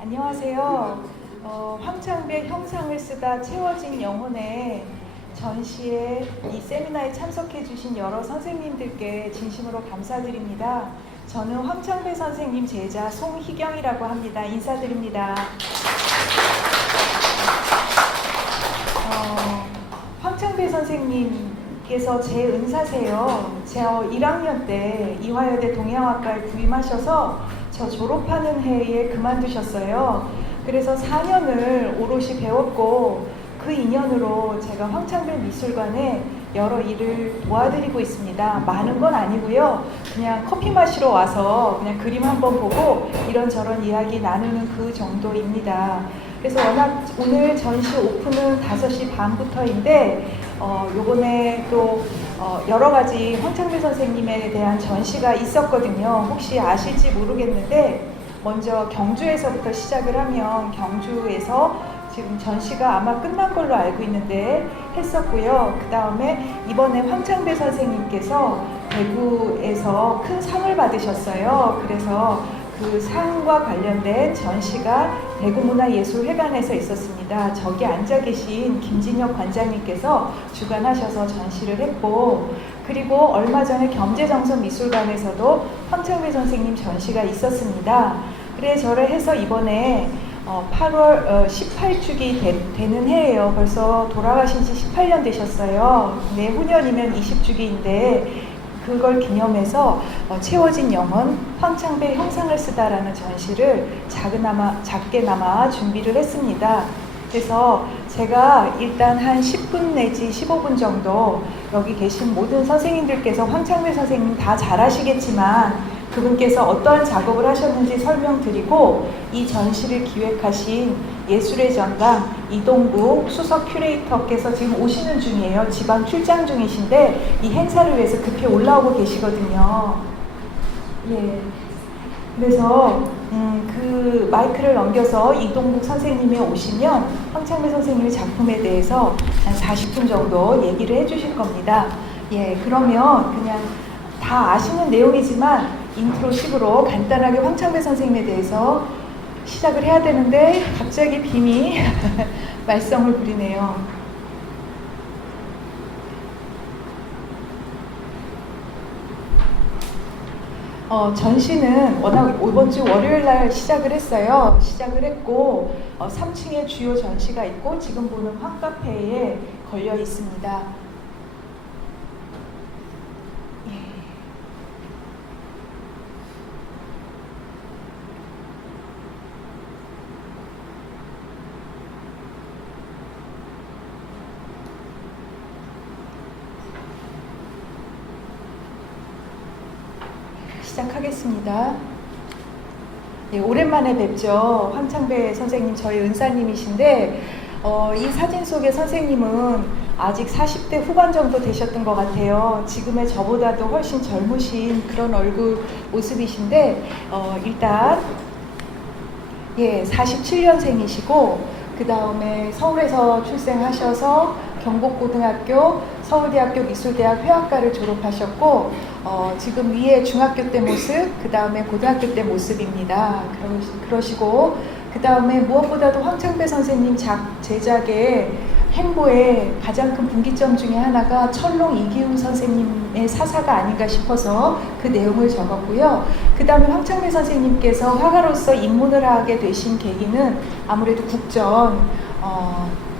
안녕하세요. 황창배 형상을 쓰다 채워진 영혼의 전시에 이 세미나에 참석해 주신 여러 선생님들께 진심으로 감사드립니다. 저는 황창배 선생님 제자 송희경이라고 합니다. 인사드립니다. 황창배 선생님께서 제 은사세요. 제가 1학년 때 이화여대 동양학과에 부임하셔서 저 졸업하는 해에 그만두셨어요. 그래서 4년을 오롯이 배웠고 그 인연으로 제가 황창배 미술관에 여러 일을 도와드리고 있습니다. 많은 건 아니고요. 그냥 커피 마시러 와서 그냥 그림 한번 보고 이런저런 이야기 나누는 그 정도입니다. 그래서 워낙 오늘 전시 오픈은 5시 반부터인데 요번에 또 여러 가지 황창배 선생님에 대한 전시가 있었거든요. 혹시 아실지 모르겠는데 먼저 경주에서부터 시작을 하면 경주에서 지금 전시가 아마 끝난 걸로 알고 있는데 했었고요. 그 다음에 이번에 황창배 선생님께서 대구에서 큰 상을 받으셨어요. 그래서 그 상과 관련된 전시가 대구문화예술회관에서 있었습니다. 저기 앉아 계신 김진혁 관장님께서 주관하셔서 전시를 했고, 그리고 얼마 전에 경제정선미술관에서도 황창배 선생님 전시가 있었습니다. 그래 저를 해서 이번에 8월 18주기 되는 해예요. 벌써 돌아가신 지 18년 되셨어요. 내후년이면 20주기인데 그걸 기념해서 채워진 영혼 황창배 형상을 쓰다라는 전시를 작게나마 준비를 했습니다. 그래서 제가 일단 한 10분 내지 15분 정도 여기 계신 모든 선생님들께서 황창배 선생님 다 잘 아시겠지만 그분께서 어떠한 작업을 하셨는지 설명드리고 이 전시를 기획하신 예술의 전당 이동국 수석 큐레이터께서 지금 오시는 중이에요. 지방 출장 중이신데 이 행사를 위해서 급히 올라오고 계시거든요. 예. 그래서 그 마이크를 넘겨서 이동국 선생님이 오시면 황창배 선생님의 작품에 대해서 한 40분 정도 얘기를 해주실 겁니다. 예, 그러면 그냥 다 아시는 내용이지만 인트로식으로 간단하게 황창배 선생님에 대해서 시작을 해야 되는데 갑자기 빔이 말썽을 부리네요. 전시는 워낙 이번 주 월요일 날 시작을 했어요. 시작을 했고 3층에 주요 전시가 있고 지금 보는 황카페에 걸려 있습니다. 시작하겠습니다. 네, 오랜만에 뵙죠. 황창배 선생님 저희 은사님이신데 이 사진 속의 선생님은 아직 40대 후반 정도 되셨던 것 같아요. 지금의 저보다도 훨씬 젊으신 그런 얼굴 모습이신데 일단 47년생이시고 그 다음에 서울에서 출생하셔서 경복고등학교, 서울대학교 미술대학 회화과를 졸업하셨고 지금 위에 중학교 때 모습, 그 다음에 고등학교 때 모습입니다. 그러시고 그 다음에 무엇보다도 황창배 선생님 제작의 행보의 가장 큰 분기점 중에 하나가 철롱 이기훈 선생님의 사사가 아닌가 싶어서 그 내용을 적었고요. 그 다음에 황창배 선생님께서 화가로서 입문을 하게 되신 계기는 아무래도 국전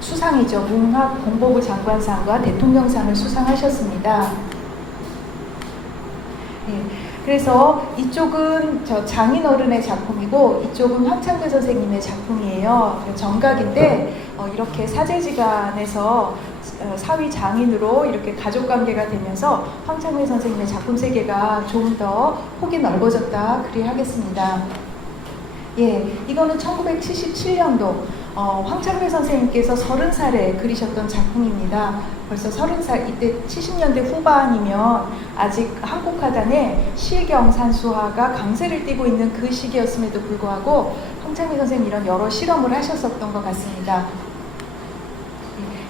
수상이죠. 문화공보부 장관상과 대통령상을 수상하셨습니다. 네, 그래서 이쪽은 장인어른의 작품이고 이쪽은 황창배 선생님의 작품이에요. 정각인데 이렇게 사제지간에서 사위 장인으로 이렇게 가족관계가 되면서 황창배 선생님의 작품 세계가 좀 더 폭이 넓어졌다 그리 하겠습니다. 예, 이거는 1977년도 황창배 선생님께서 30살에 그리셨던 작품입니다. 벌써 30살, 이때 70년대 후반이면 아직 한국화단에 실경산수화가 강세를 띠고 있는 그 시기였음에도 불구하고 황창배 선생님 이런 여러 실험을 하셨었던 것 같습니다.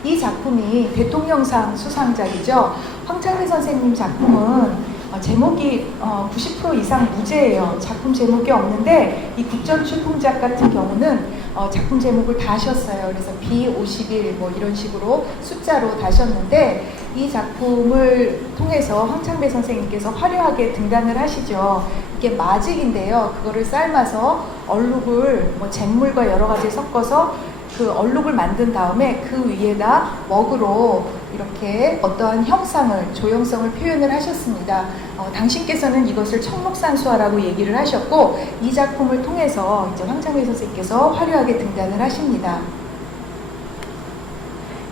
이 작품이 대통령상 수상작이죠. 황창배 선생님 작품은 제목이 90% 이상 무제예요. 작품 제목이 없는데 이 국전출품작 같은 경우는 작품 제목을 다셨어요. 그래서 B51 뭐 이런 식으로 숫자로 다셨는데 이 작품을 통해서 황창배 선생님께서 화려하게 등단을 하시죠. 이게 마직인데요. 그거를 삶아서 얼룩을 뭐 잿물과 여러 가지 섞어서 그 얼룩을 만든 다음에 그 위에다 먹으로 이렇게 어떠한 형상을, 조형성을 표현을 하셨습니다. 당신께서는 이것을 청록산수화라고 얘기를 하셨고 이 작품을 통해서 이제 황창배 선생님께서 화려하게 등단을 하십니다.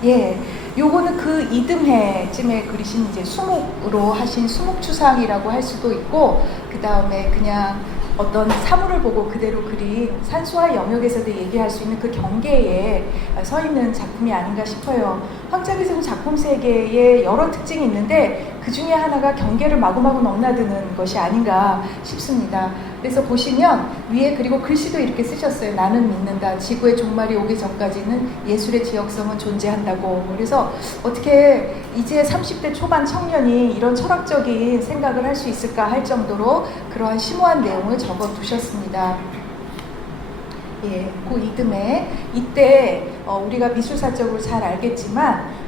예, 요거는 그 이듬해쯤에 그리신 이제 수묵으로 하신 수묵추상이라고 할 수도 있고, 그 다음에 그냥 어떤 사물을 보고 그대로 그린 산수화 영역에서도 얘기할 수 있는 그 경계에 서 있는 작품이 아닌가 싶어요. 황창배 선생님 작품 세계에 여러 특징이 있는데 그 중에 하나가 경계를 마구마구 넘나드는 것이 아닌가 싶습니다. 그래서 보시면 위에 그리고 글씨도 이렇게 쓰셨어요. 나는 믿는다. 지구의 종말이 오기 전까지는 예술의 지역성은 존재한다고. 그래서 어떻게 이제 30대 초반 청년이 이런 철학적인 생각을 할 수 있을까 할 정도로 그러한 심오한 내용을 적어 두셨습니다. 예, 그 이듬해 이때 우리가 미술사적으로 잘 알겠지만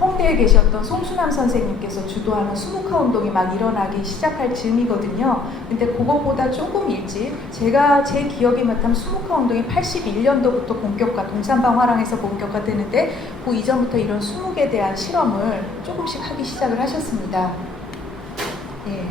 홍대에 계셨던 송수남 선생님께서 주도하는 수묵화 운동이 막 일어나기 시작할 즈음이거든요. 근데 그것보다 조금 일찍 제 기억에 맞다면 수묵화 운동이 81년도부터 본격화, 동산방 화랑에서 본격화되는데 그 이전부터 이런 수묵에 대한 실험을 조금씩 하기 시작을 하셨습니다. 예.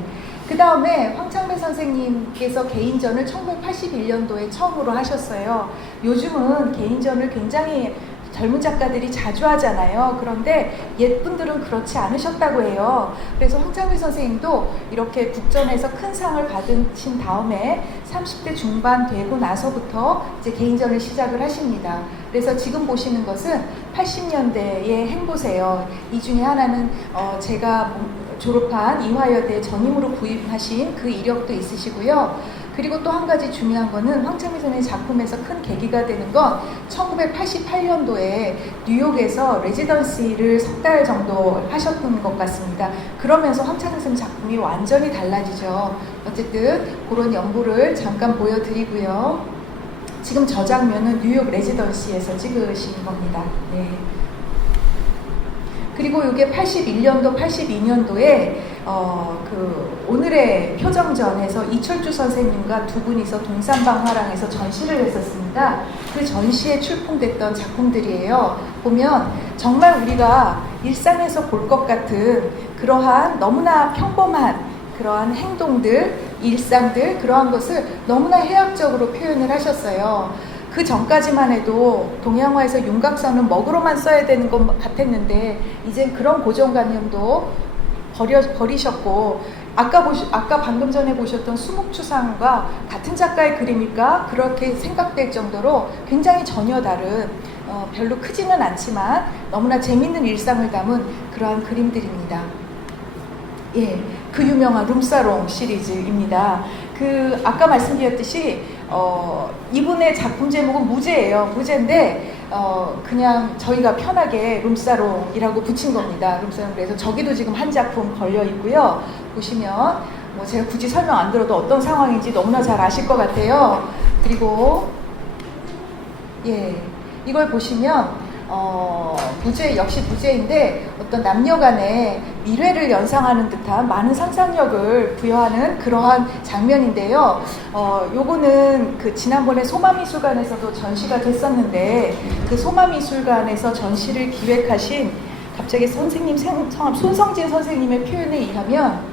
그 다음에 황창배 선생님께서 개인전을 1981년도에 처음으로 하셨어요. 요즘은 개인전을 굉장히 젊은 작가들이 자주 하잖아요. 그런데 옛분들은 그렇지 않으셨다고 해요. 그래서 황창배 선생님도 이렇게 국전에서 큰 상을 받으신 다음에 30대 중반 되고 나서부터 이제 개인전을 시작을 하십니다. 그래서 지금 보시는 것은 80년대의 행보세요. 이 중에 하나는 제가 졸업한 이화여대 전임으로 부임하신 그 이력도 있으시고요. 그리고 또 한 가지 중요한 거는 황창배 선생님 작품에서 큰 계기가 되는 건 1988년도에 뉴욕에서 레지던시를 석 달 정도 하셨던 것 같습니다. 그러면서 황창배 선생님 작품이 완전히 달라지죠. 어쨌든 그런 연보를 잠깐 보여드리고요. 지금 저 장면은 뉴욕 레지던시에서 찍으신 겁니다. 네. 그리고 이게 81년도, 82년도에 오늘의 표정전에서 이철주 선생님과 두 분이서 동산방 화랑에서 전시를 했었습니다. 그 전시에 출품됐던 작품들이에요. 보면 정말 우리가 일상에서 볼 것 같은 그러한 너무나 평범한 그러한 행동들, 일상들, 그러한 것을 너무나 해학적으로 표현을 하셨어요. 그 전까지만 해도 동양화에서 윤곽선은 먹으로만 써야 되는 것 같았는데 이제 그런 고정관념도 버리셨고 아까 방금 전에 보셨던 수묵추상과 같은 작가의 그림일까 그렇게 생각될 정도로 굉장히 전혀 다른 별로 크지는 않지만 너무나 재밌는 일상을 담은 그러한 그림들입니다. 예, 그 유명한 룸사롱 시리즈입니다. 아까 말씀드렸듯이 이분의 작품 제목은 무제예요. 무제인데 그냥 저희가 편하게 룸사롱이라고 붙인 겁니다. 룸사롱. 그래서 저기도 지금 한 작품 걸려 있고요. 보시면 뭐 제가 굳이 설명 안 들어도 어떤 상황인지 너무나 잘 아실 것 같아요. 그리고 예, 이걸 보시면 부재 역시 부재인데 어떤 남녀 간의 미래를 연상하는 듯한 많은 상상력을 부여하는 그러한 장면인데요. 요거는 그 지난번에 소마미술관에서도 전시가 됐었는데 그 소마미술관에서 전시를 기획하신 갑자기 선생님 성함 손성진 선생님의 표현에 의하면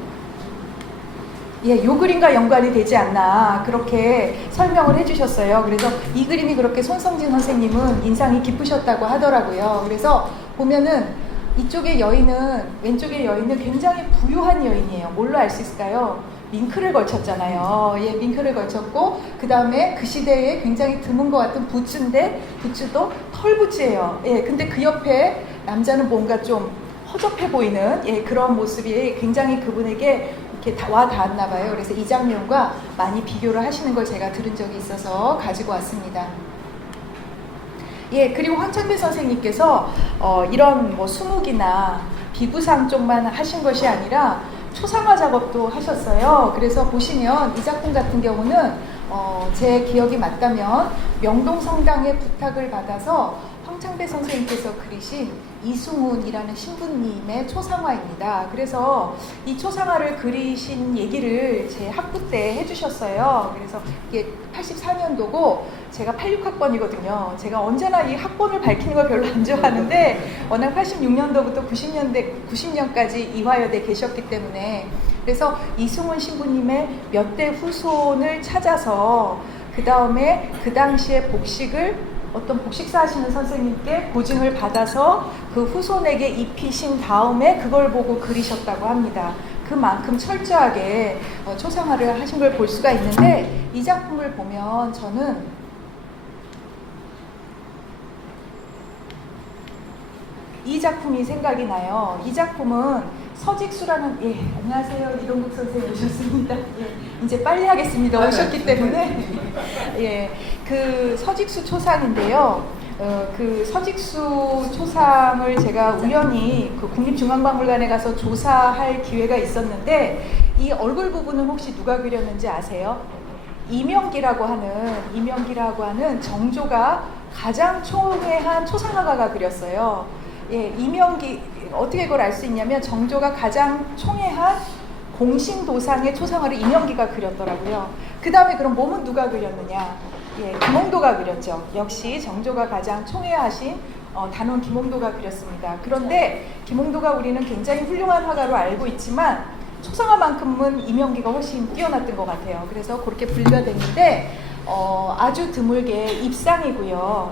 예, 요 그림과 연관이 되지 않나 그렇게 설명을 해주셨어요. 그래서 이 그림이 그렇게 손성진 선생님은 인상이 깊으셨다고 하더라고요. 그래서 보면은 이쪽의 여인은 왼쪽의 여인은 굉장히 부유한 여인이에요. 뭘로 알 수 있을까요? 밍크를 걸쳤잖아요. 예, 밍크를 걸쳤고 그 다음에 그 시대에 굉장히 드문 것 같은 부츠인데 부츠도 털부츠예요. 예, 근데 그 옆에 남자는 뭔가 좀 허접해 보이는 예, 그런 모습이 굉장히 그분에게 이렇게 와 닿았나 봐요. 그래서 이 장면과 많이 비교를 하시는 걸 제가 들은 적이 있어서 가지고 왔습니다. 예, 그리고 황창배 선생님께서 이런 뭐 수묵이나 비구상 쪽만 하신 것이 아니라 초상화 작업도 하셨어요. 그래서 보시면 이 작품 같은 경우는 제 기억이 맞다면 명동성당의 부탁을 받아서 황창배 선생님께서 그리신 이승훈이라는 신부님의 초상화입니다. 그래서 이 초상화를 그리신 얘기를 제 학부 때 해주셨어요. 그래서 이게 84년도고 제가 86학번이거든요. 제가 언제나 이 학번을 밝히는 걸 별로 안 좋아하는데 워낙 86년도부터 90년까지 이화여대에 계셨기 때문에 그래서 이승훈 신부님의 몇 대 후손을 찾아서 그 다음에 그 당시에 복식을 어떤 복식사 하시는 선생님께 보증을 받아서 그 후손에게 입히신 다음에 그걸 보고 그리셨다고 합니다. 그만큼 철저하게 초상화를 하신 걸 볼 수가 있는데 이 작품을 보면 저는 이 작품이 생각이 나요. 이 작품은 서직수라는 안녕하세요. 이동국 선생님 오셨습니다. 이제 빨리 하겠습니다. 오셨기 때문에 그 서직수 초상인데요. 그 서직수 초상을 제가 우연히 그 국립중앙박물관에 가서 조사할 기회가 있었는데 이 얼굴 부분은 혹시 누가 그렸는지 아세요? 이명기라고 하는 정조가 가장 총애한 초상화가가 그렸어요. 이명기 어떻게 그걸 알 수 있냐면 정조가 가장 총애한 공신도상의 초상화를 이명기가 그렸더라고요. 그 다음에 그럼 몸은 누가 그렸느냐? 김홍도가 그렸죠. 역시 정조가 가장 총애하신 단원 김홍도가 그렸습니다. 그런데 김홍도가 우리는 굉장히 훌륭한 화가로 알고 있지만 초상화만큼은 이명기가 훨씬 뛰어났던 것 같아요. 그래서 그렇게 분류가 됐는데 아주 드물게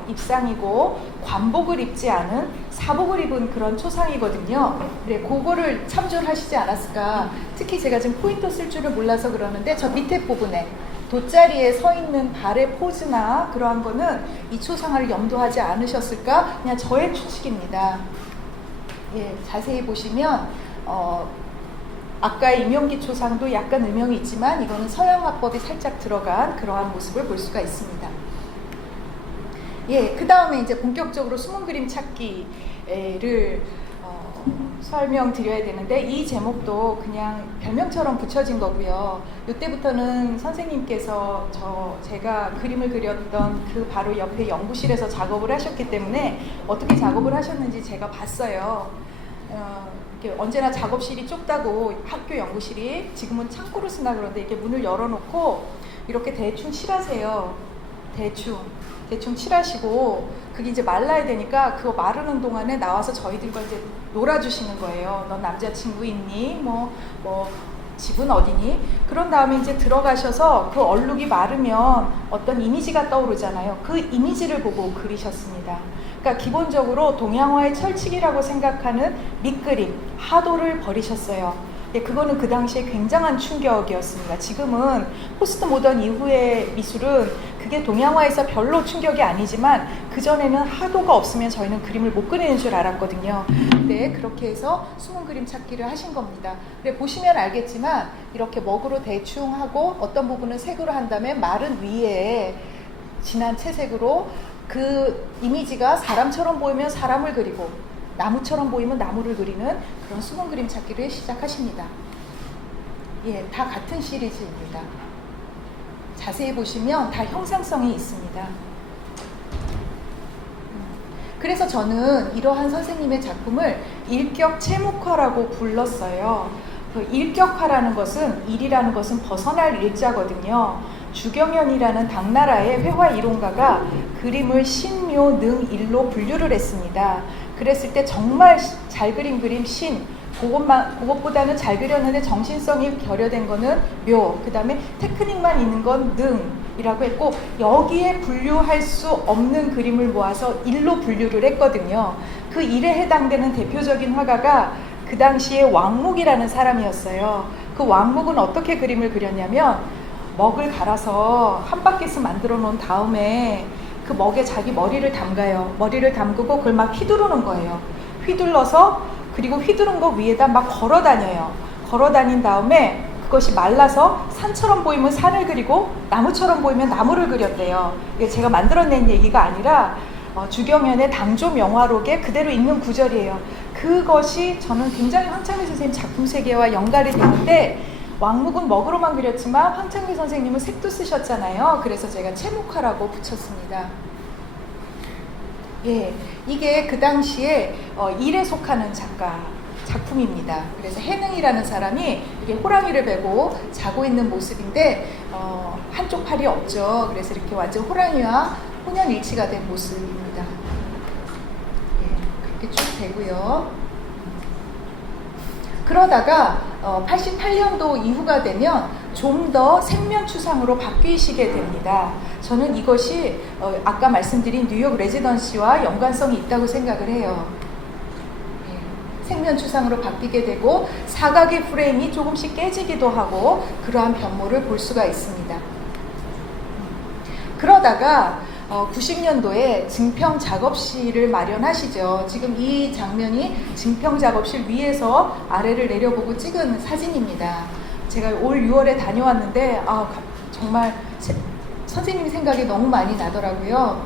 입상이고 관복을 입지 않은 사복을 입은 그런 초상이거든요. 그거를 참조를 하시지 않았을까. 특히 제가 지금 포인터 쓸 줄을 몰라서 그러는데 저 밑에 부분에 돗자리에 서 있는 발의 포즈나 그러한 거는 이 초상화를 염두하지 않으셨을까? 그냥 저의 추측입니다. 자세히 보시면 아까의 이명기 초상도 약간 음영이 있지만 이거는 서양 화법이 살짝 들어간 그러한 모습을 볼 수가 있습니다. 그 다음에 이제 본격적으로 숨은 그림 찾기를 설명드려야 되는데 이 제목도 그냥 별명처럼 붙여진 거고요. 이때부터는 선생님께서 제가 그림을 그렸던 그 바로 옆에 연구실에서 작업을 하셨기 때문에 어떻게 작업을 하셨는지 제가 봤어요. 언제나 작업실이 좁다고 학교 연구실이 지금은 창고로 쓰나 그런데 이렇게 문을 열어놓고 이렇게 대충 칠하세요. 대충 칠하시고 그게 이제 말라야 되니까 그거 마르는 동안에 나와서 저희들과 이제 놀아주시는 거예요. 넌 남자친구 있니? 뭐 집은 어디니? 그런 다음에 이제 들어가셔서 그 얼룩이 마르면 어떤 이미지가 떠오르잖아요. 그 이미지를 보고 그리셨습니다. 그러니까 기본적으로 동양화의 철칙이라고 생각하는 밑그림, 하도를 버리셨어요. 그거는 그 당시에 굉장한 충격이었습니다. 지금은 포스트 모던 이후의 미술은 그게 동양화에서 별로 충격이 아니지만 그전에는 하도가 없으면 저희는 그림을 못 그리는 줄 알았거든요. 근데 그렇게 해서 숨은 그림 찾기를 하신 겁니다. 근데 보시면 알겠지만 이렇게 먹으로 대충 하고 어떤 부분은 색으로 한 다음에 마른 위에 진한 채색으로 그 이미지가 사람처럼 보이면 사람을 그리고 나무처럼 보이면 나무를 그리는 그런 숨은 그림 찾기를 시작하십니다. 다 같은 시리즈입니다. 자세히 보시면 다 형상성이 있습니다. 그래서 저는 이러한 선생님의 작품을 일격체묵화라고 불렀어요. 그 일격화라는 것은 일이라는 것은 벗어날 일자거든요. 주경연이라는 당나라의 회화 이론가가 그림을 신묘 능 일로 분류를 했습니다. 그랬을 때 정말 잘 그린 그림 신, 그것보다는 잘 그렸는데 정신성이 결여된 거는 묘, 그 다음에 테크닉만 있는 건 능이라고 했고 여기에 분류할 수 없는 그림을 모아서 일로 분류를 했거든요. 그 일에 해당되는 대표적인 화가가 그 당시에 왕묵이라는 사람이었어요. 그 왕묵은 어떻게 그림을 그렸냐면 먹을 갈아서 한 바퀴씩 만들어 놓은 다음에 그 먹에 자기 머리를 담가요. 머리를 담그고 그걸 막 휘두르는 거예요. 휘둘러서 그리고 휘두른 거 위에다 막 걸어 다녀요. 걸어 다닌 다음에 그것이 말라서 산처럼 보이면 산을 그리고 나무처럼 보이면 나무를 그렸대요. 이게 제가 만들어낸 얘기가 아니라 주경연의 당조 명화록에 그대로 있는 구절이에요. 그 그것이 저는 굉장히 황창미 선생님 작품 세계와 연관이 되는데, 왕묵은 먹으로만 그렸지만 황창미 선생님은 색도 쓰셨잖아요. 그래서 제가 채목화라고 붙였습니다. 예, 이게 그 당시에 일에 속하는 작품입니다. 그래서 해능이라는 사람이 이게 호랑이를 베고 자고 있는 모습인데 한쪽 팔이 없죠. 그래서 이렇게 완전 호랑이와 혼연일치가 된 모습입니다. 예, 그렇게 쭉 되고요. 그러다가 88년도 이후가 되면 좀 더 생면추상으로 바뀌시게 됩니다. 저는 이것이 아까 말씀드린 뉴욕 레지던시와 연관성이 있다고 생각을 해요. 예, 생면추상으로 바뀌게 되고 사각의 프레임이 조금씩 깨지기도 하고 그러한 변모를 볼 수가 있습니다. 그러다가 90년도에 증평 작업실을 마련하시죠. 지금 이 장면이 증평 작업실 위에서 아래를 내려보고 찍은 사진입니다. 제가 올 6월에 다녀왔는데 정말 선생님 생각이 너무 많이 나더라고요.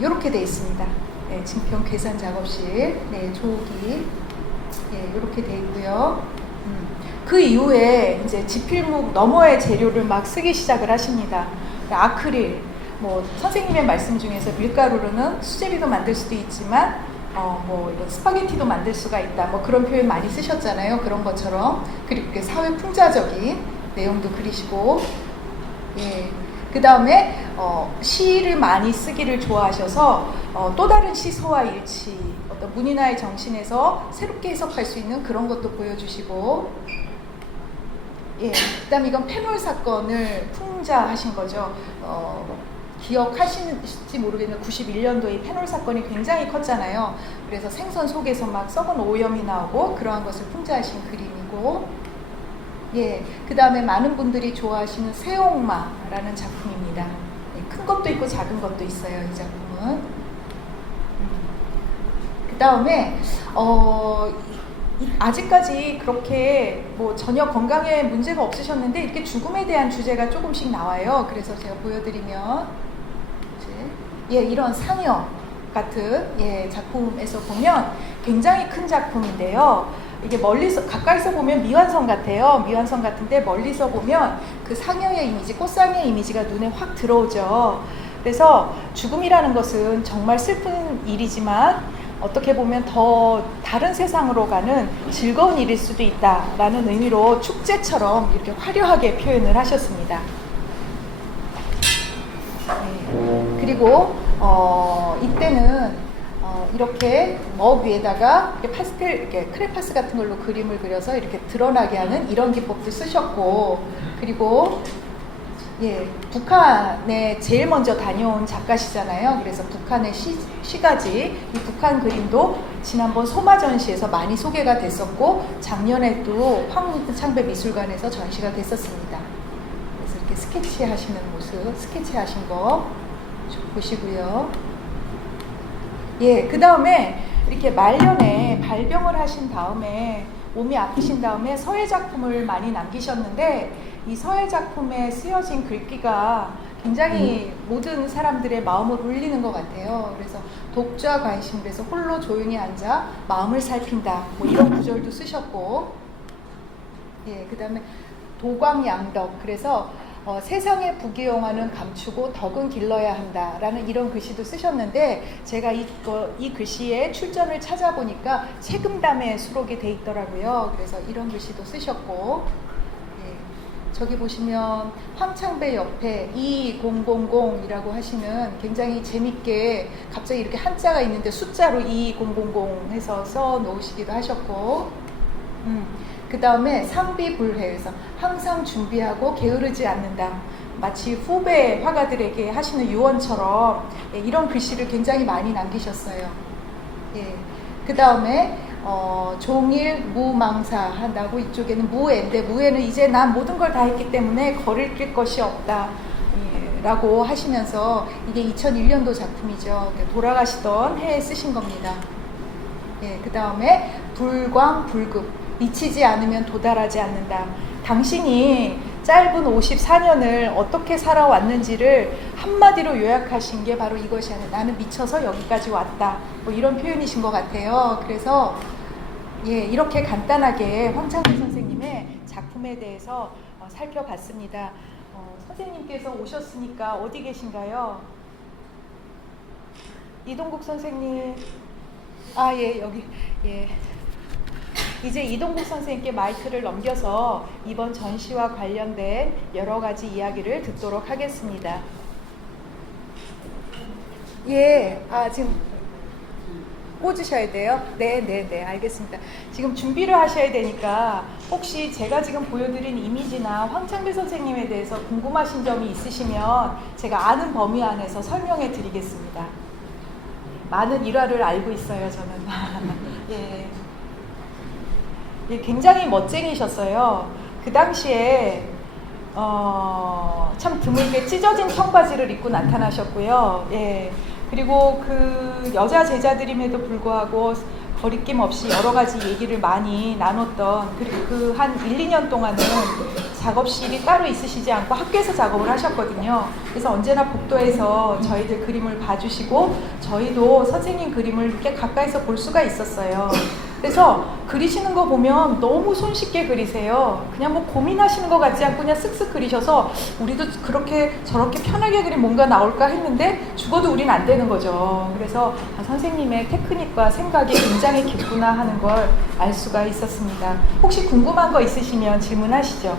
이렇게 돼 있습니다. 네, 증평 계산 작업실, 네, 조기, 네, 이렇게 돼 있고요. 그 이후에 이제 지필목 너머의 재료를 막 쓰기 시작을 하십니다. 아크릴, 뭐 선생님의 말씀 중에서 밀가루로는 수제비도 만들 수도 있지만 뭐 이런 스파게티도 만들 수가 있다, 뭐 그런 표현 많이 쓰셨잖아요. 그런 것처럼. 그리고 사회 풍자적인 내용도 그리시고, 예. 그 다음에 시를 많이 쓰기를 좋아하셔서 또 다른 시소와 일치, 어떤 문인화의 정신에서 새롭게 해석할 수 있는 그런 것도 보여주시고, 예. 그 다음에 이건 페놀 사건을 풍자하신 거죠. 기억하시는지 모르겠는데 91년도에 페놀 사건이 굉장히 컸잖아요. 그래서 생선 속에서 막 썩은 오염이 나오고 그러한 것을 풍자하신 그림이고, 예, 그 다음에 많은 분들이 좋아하시는 세옥마라는 작품입니다. 예, 큰 것도 있고 작은 것도 있어요, 이 작품은. 그 다음에 아직까지 그렇게 뭐 전혀 건강에 문제가 없으셨는데 이렇게 죽음에 대한 주제가 조금씩 나와요. 그래서 제가 보여드리면 예, 이런 상여 같은 작품에서 보면 굉장히 큰 작품인데요. 이게 멀리서 가까이서 보면 미완성 같아요. 미완성 같은데 멀리서 보면 그 상여의 이미지, 꽃상여의 이미지가 눈에 확 들어오죠. 그래서 죽음이라는 것은 정말 슬픈 일이지만 어떻게 보면 더 다른 세상으로 가는 즐거운 일일 수도 있다라는 의미로 축제처럼 이렇게 화려하게 표현을 하셨습니다. 네. 그리고 이때는 이렇게 먹 위에다가 이렇게 파스텔, 이렇게 크레파스 같은 걸로 그림을 그려서 이렇게 드러나게 하는 이런 기법도 쓰셨고, 그리고 예, 북한에 제일 먼저 다녀온 작가시잖아요. 그래서 북한의 시가지, 이 북한 그림도 지난번 소마 전시에서 많이 소개가 됐었고 작년에 또 황창배 미술관에서 전시가 됐었습니다. 그래서 이렇게 스케치하시는 모습, 스케치하신 거 보시고요. 예, 그 다음에 이렇게 말년에 발병을 하신 다음에 몸이 아프신 다음에 서예 작품을 많이 남기셨는데 이 서예 작품에 쓰여진 글귀가 굉장히 모든 사람들의 마음을 울리는 것 같아요. 그래서 독자 관심에서 홀로 조용히 앉아 마음을 살핀다, 뭐 이런 구절도 쓰셨고, 예, 그 다음에 도광양덕, 그래서 세상의 부귀영화는 감추고 덕은 길러야 한다라는 이런 글씨도 쓰셨는데 제가 이 글씨의 출전을 찾아보니까 책음담에 수록이 돼 있더라고요. 그래서 이런 글씨도 쓰셨고, 예, 저기 보시면 황창배 옆에 2000이라고 하시는 굉장히 재밌게 갑자기 이렇게 한자가 있는데 숫자로 2000 해서 써 놓으시기도 하셨고, 그 다음에 상비불회에서 항상 준비하고 게으르지 않는다. 마치 후배 화가들에게 하시는 유언처럼, 예, 이런 글씨를 굉장히 많이 남기셨어요. 예, 그 다음에 종일 무망사 한다고, 이쪽에는 무애인데 무애는 이제 난 모든 걸 다 했기 때문에 거릴 것이 없다, 예, 라고 하시면서 이게 2001년도 작품이죠. 돌아가시던 해에 쓰신 겁니다. 예, 그 다음에 불광 불급, 미치지 않으면 도달하지 않는다. 당신이 짧은 54년을 어떻게 살아왔는지를 한마디로 요약하신 게 바로 이것이 아니라 나는 미쳐서 여기까지 왔다, 뭐 이런 표현이신 것 같아요. 그래서 예, 이렇게 간단하게 황창기 선생님의 작품에 대해서 살펴봤습니다. 선생님께서 오셨으니까 어디 계신가요? 이동국 선생님. 아, 예, 여기. 예. 이제 이동국 선생님께 마이크를 넘겨서 이번 전시와 관련된 여러 가지 이야기를 듣도록 하겠습니다. 예, 지금 꽂으셔야 돼요? 네, 알겠습니다. 지금 준비를 하셔야 되니까 혹시 제가 지금 보여드린 이미지나 황창길 선생님에 대해서 궁금하신 점이 있으시면 제가 아는 범위 안에서 설명해 드리겠습니다. 많은 일화를 알고 있어요, 저는. 예. 예, 굉장히 멋쟁이셨어요. 그 당시에 참 드물게 찢어진 청바지를 입고 나타나셨고요. 예. 그리고 그 여자 제자들임에도 불구하고 거리낌 없이 여러 가지 얘기를 많이 나눴던, 그리고 그 한 1, 2년 동안은 작업실이 따로 있으시지 않고 학교에서 작업을 하셨거든요. 그래서 언제나 복도에서 저희들 그림을 봐주시고 저희도 선생님 그림을 이렇게 가까이서 볼 수가 있었어요. 그래서 그리시는 거 보면 너무 손쉽게 그리세요. 그냥 뭐 고민하시는 것 같지 않고 그냥 쓱쓱 그리셔서 우리도 그렇게 저렇게 편하게 그리면 뭔가 나올까 했는데 죽어도 우린 안 되는 거죠. 그래서 선생님의 테크닉과 생각이 굉장히 깊구나 하는 걸 알 수가 있었습니다. 혹시 궁금한 거 있으시면 질문하시죠.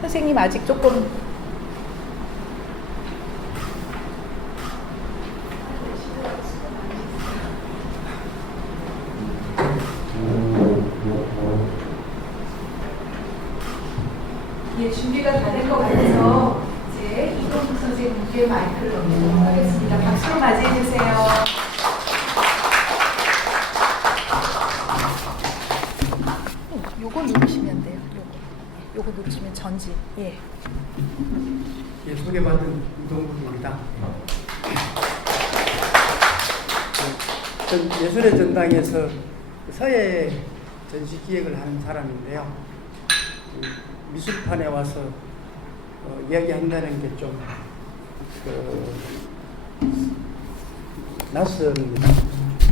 선생님 아직 조금 예, 준비가 다 된 것 같아서 이제 이동국 선생님께 마이크를 넘기도록 하겠습니다. 박수로 맞이해 주세요. 요거 누르시면 돼요. 요거 누르시면 전지. 예. 예, 소개받은 이동국입니다. 전 예술의 전당에서 서예 전시 기획을 하는 사람인데요. 미술판에 와서 이야기한다는 게 좀 낯섭니다.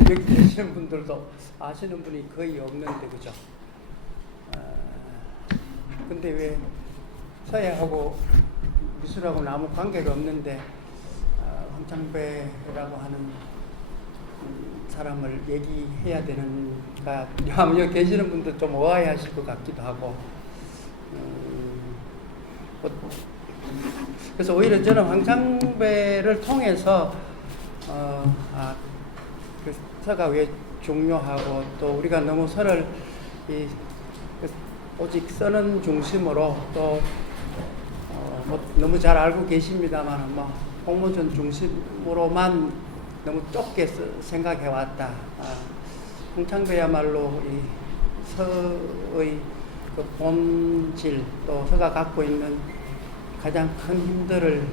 여기 계시는 분들도 아시는 분이 거의 없는데, 그죠? 근데 왜 서예하고 미술하고는 아무 관계가 없는데 황창배라고 하는 사람을 얘기해야 되는가, 아마 여기 계시는 분도 좀 오해하실 것 같기도 하고, 그래서 오히려 저는 황창배를 통해서 그 서가 왜 중요하고 또 우리가 너무 서를 오직 쓰는 중심으로 또 뭐 너무 잘 알고 계십니다만 뭐 공모전 중심으로만 너무 좁게 생각해 왔다. 황창배야말로 이 서의 그 본질, 또 서가 갖고 있는 가장 큰 힘들을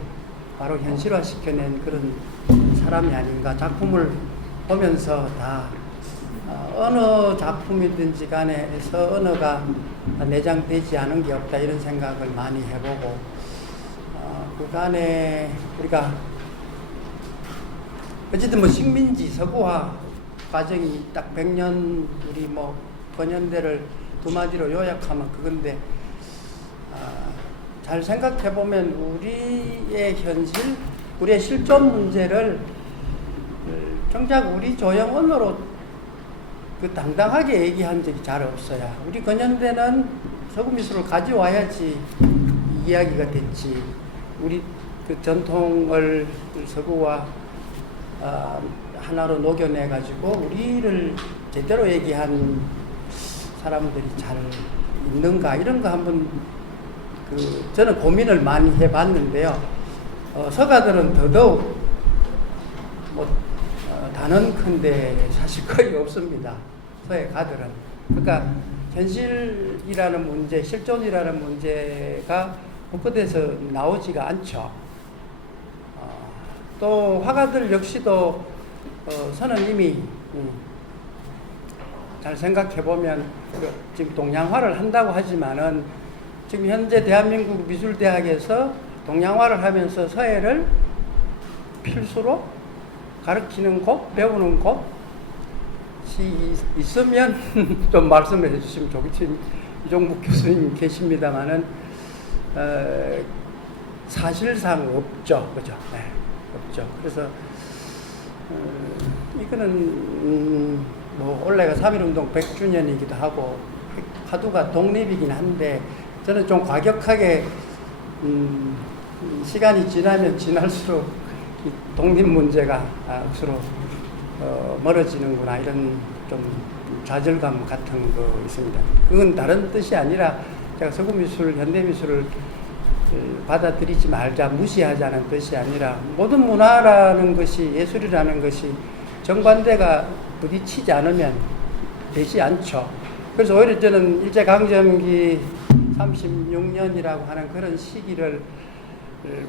바로 현실화시켜낸 그런 사람이 아닌가. 작품을 보면서 다 어느 작품이든지 간에 서 언어가 내장되지 않은 게 없다, 이런 생각을 많이 해보고, 그간에 우리가 어쨌든 뭐 식민지 서구화 과정이 딱 100년, 우리 뭐 근현대를 두 마디로 요약하면 그건데, 잘 생각해 보면 우리의 현실, 우리의 실존 문제를 정작 우리 조형 언어로 그 당당하게 얘기한 적이 잘 없어요. 우리 근현대는 서구 미술을 가져와야지 이야기가 됐지. 우리 그 전통을 서구와 하나로 녹여내 가지고 우리를 제대로 얘기한 사람들이 잘 있는가, 이런 거 한번 저는 고민을 많이 해봤는데요. 서가들은 더더욱 단언컨대 사실 거의 없습니다. 서예 가들은. 그러니까 현실이라는 문제, 실존이라는 문제가 곳곳에서 나오지가 않죠. 또 화가들 역시도 서는 이미 잘 생각해보면 지금 동양화를 한다고 하지만은 지금 현재 대한민국 미술대학에서 동양화를 하면서 서예를 필수로 가르치는 곳, 배우는 곳이 있으면 좀 말씀을 해주시면 좋겠지. 이종국 교수님 계십니다만은 사실상 없죠, 그죠? 네, 없죠. 그래서 이거는 뭐 올해가 3.1운동 100주년이기도 하고 화두가 독립이긴 한데 저는 좀 과격하게 시간이 지나면 지날수록 이 독립 문제가 억수로 멀어지는구나 이런 좀 좌절감 같은 거 있습니다. 그건 다른 뜻이 아니라 제가 서구미술, 현대미술을 받아들이지 말자, 무시하자는 뜻이 아니라 모든 문화라는 것이, 예술이라는 것이 정반대가 부딪히지 않으면 되지 않죠. 그래서 오히려 저는 일제강점기 36년이라고 하는 그런 시기를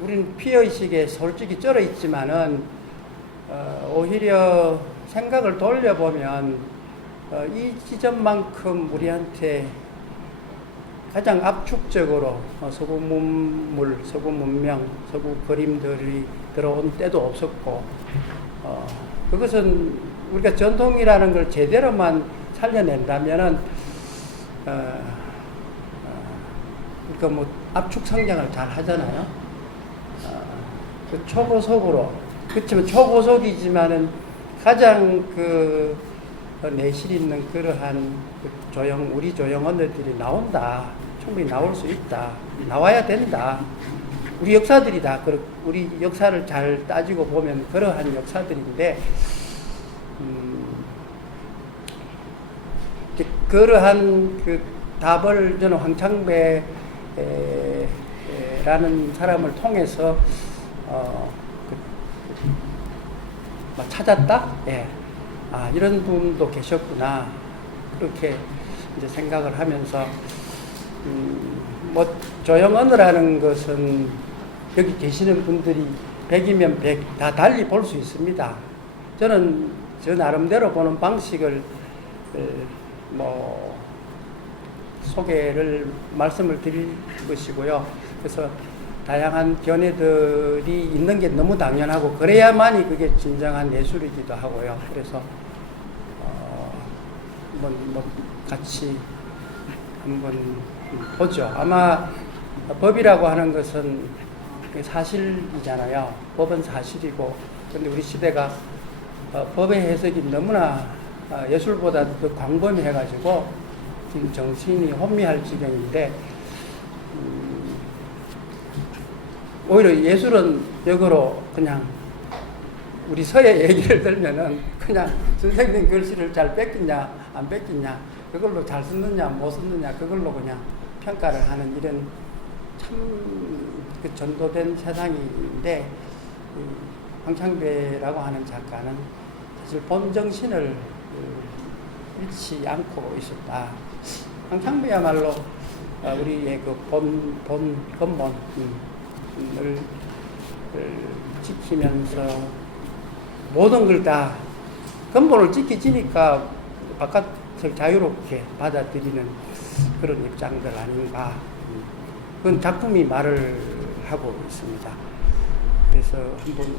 우리는 피해의식에 솔직히 쩔어 있지만은 오히려 생각을 돌려보면 이 지점만큼 우리한테 가장 압축적으로 서구 문물, 서구 문명, 서구 그림들이 들어온 때도 없었고 그것은 우리가 전통이라는 걸 제대로만 살려낸다면은 그러니까 뭐 압축 성장을 잘 하잖아요. 그 초고속으로 그렇지만 초고속이지만은 가장 그 내실 있는 그러한 그 우리 조형언어들이 나온다. 충분히 나올 수 있다. 나와야 된다. 우리 역사들이 다 우리 역사를 잘 따지고 보면 그러한 역사들인데 그러한 그 답을 저는 황창배라는 사람을 통해서 찾았다. 예. 아, 이런 분도 계셨구나. 그렇게 이제 생각을 하면서 뭐 조형언어라는 것은 여기 계시는 분들이 100이면 100 다 달리 볼 수 있습니다. 저는 저 나름대로 보는 방식을 뭐 소개를 말씀을 드릴 것이고요. 그래서 다양한 견해들이 있는 게 너무 당연하고 그래야만이 그게 진정한 예술이기도 하고요. 그래서 뭐 같이 한번 보죠. 아마 법이라고 하는 것은 사실이잖아요. 법은 사실이고, 그런데 우리 시대가 법의 해석이 너무나 예술보다 더 광범위해가지고 지금 정신이 혼미할 지경인데 오히려 예술은 역으로 그냥 우리 서예 얘기를 들면은 그냥 선생님 글씨를 잘 뺏기냐 안 뺏기냐 그걸로 잘 썼느냐 못 썼느냐 그걸로 그냥 평가를 하는 이런 참 그 전도된 세상인데 황창배라고 하는 작가는 사실 본 정신을 잃지 않고 있었다. 황창배야말로 우리의 그 근본을 지키면서 모든 걸 다 근본을 지키지니까 바깥을 자유롭게 받아들이는 그런 입장들 아닌가. 그건 작품이 말을 하고 있습니다. 그래서 한번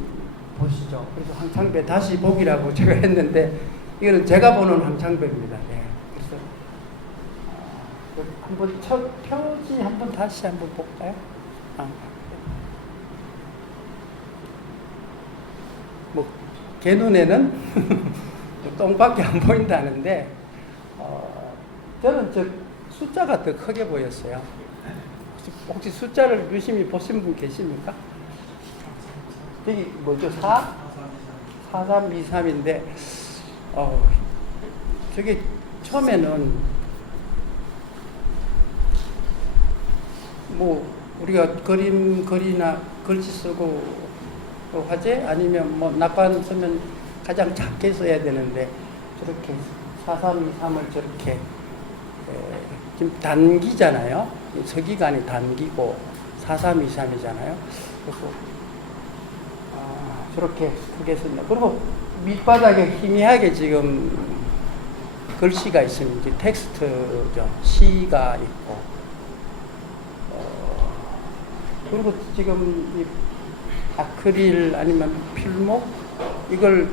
보시죠. 그래서 황창배 다시 보기라고 제가 했는데 이거는 제가 보는 황창배입니다. 네. 그래서 한번 첫 표지 한번 다시 한번 볼까요? 뭐 개 눈에는 똥밖에 안 보인다는데 저는 저 숫자가 더 크게 보였어요. 혹시 숫자를 유심히 보신 분 계십니까? 여기 뭐죠? 4323인데 저게 처음에는 뭐 우리가 글이나 글씨 쓰고 화제 아니면 뭐 낙관 쓰면 가장 작게 써야 되는데 저렇게 4323을 저렇게 지금 단기잖아요. 서기관이 단기고 4323이잖아요. 그래서 저렇게 크게 쓴다. 그리고 밑바닥에 희미하게 지금 글씨가 있으면 이제 텍스트죠. 시가 있고 그리고 지금 이 아크릴 아니면 필목 이걸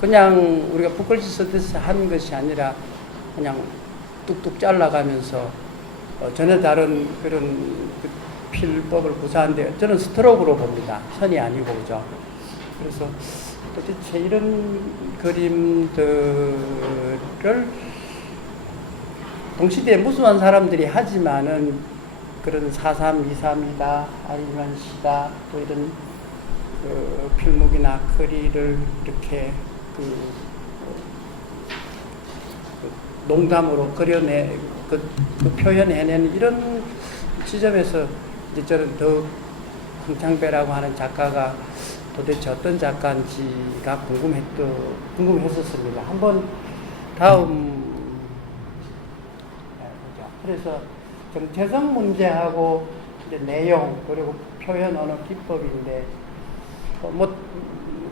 그냥 우리가 붓글씨 쓰듯이 한 것이 아니라 그냥 뚝뚝 잘라가면서 전혀 다른 그런 그 필법을 구사하는데 저는 스트로크로 봅니다. 선이 아니고 그죠. 그래서 도대체 이런 그림들을 동시대에 무수한 사람들이 하지만은 그런 4.3, 2.3이다 아니면 시다 또 이런 그 필목이나 글이를 이렇게 그 농담으로 그 표현해내는 이런 지점에서 이제 저는 더 황창배라고 하는 작가가 도대체 어떤 작가인지가 궁금했었습니다. 한번 다음 그래서 정체성 문제하고 이제 내용 그리고 표현 언어 기법인데 뭐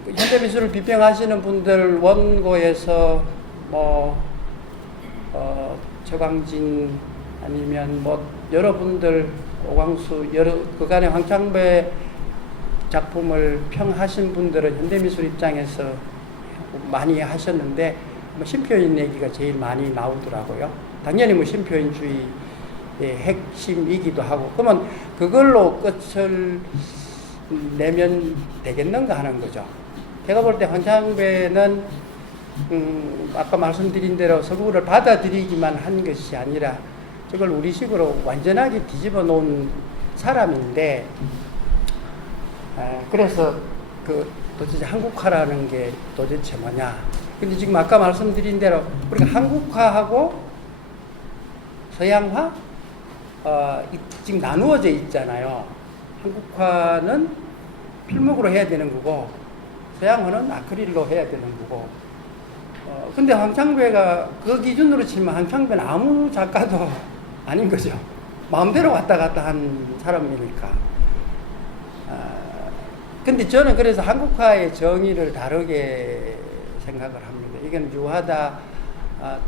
현대미술을 비평하시는 분들 원고에서 뭐 최광진 아니면 뭐 여러분들 오광수 여러 그간의 황창배 작품을 평하신 분들은 현대미술 입장에서 많이 하셨는데 뭐 심표인 얘기가 제일 많이 나오더라고요. 당연히 뭐 심표인주의의 핵심이기도 하고 그러면 그걸로 끝을 내면 되겠는가 하는 거죠. 제가 볼 때 황창배는 아까 말씀드린 대로 서구를 받아들이기만 한 것이 아니라 저걸 우리식으로 완전하게 뒤집어 놓은 사람인데 그래서 그 도대체 한국화라는 게 도대체 뭐냐. 근데 지금 아까 말씀드린 대로 우리가 한국화하고 서양화 지금 나누어져 있잖아요. 한국화는 필목으로 해야 되는 거고 서양화는 아크릴로 해야 되는 거고 근데 황창배가 그 기준으로 치면 황창배는 아무 작가도 아닌 거죠. 마음대로 왔다 갔다 한 사람이니까. 근데 저는 그래서 한국화의 정의를 다르게 생각을 합니다. 이건 유화다,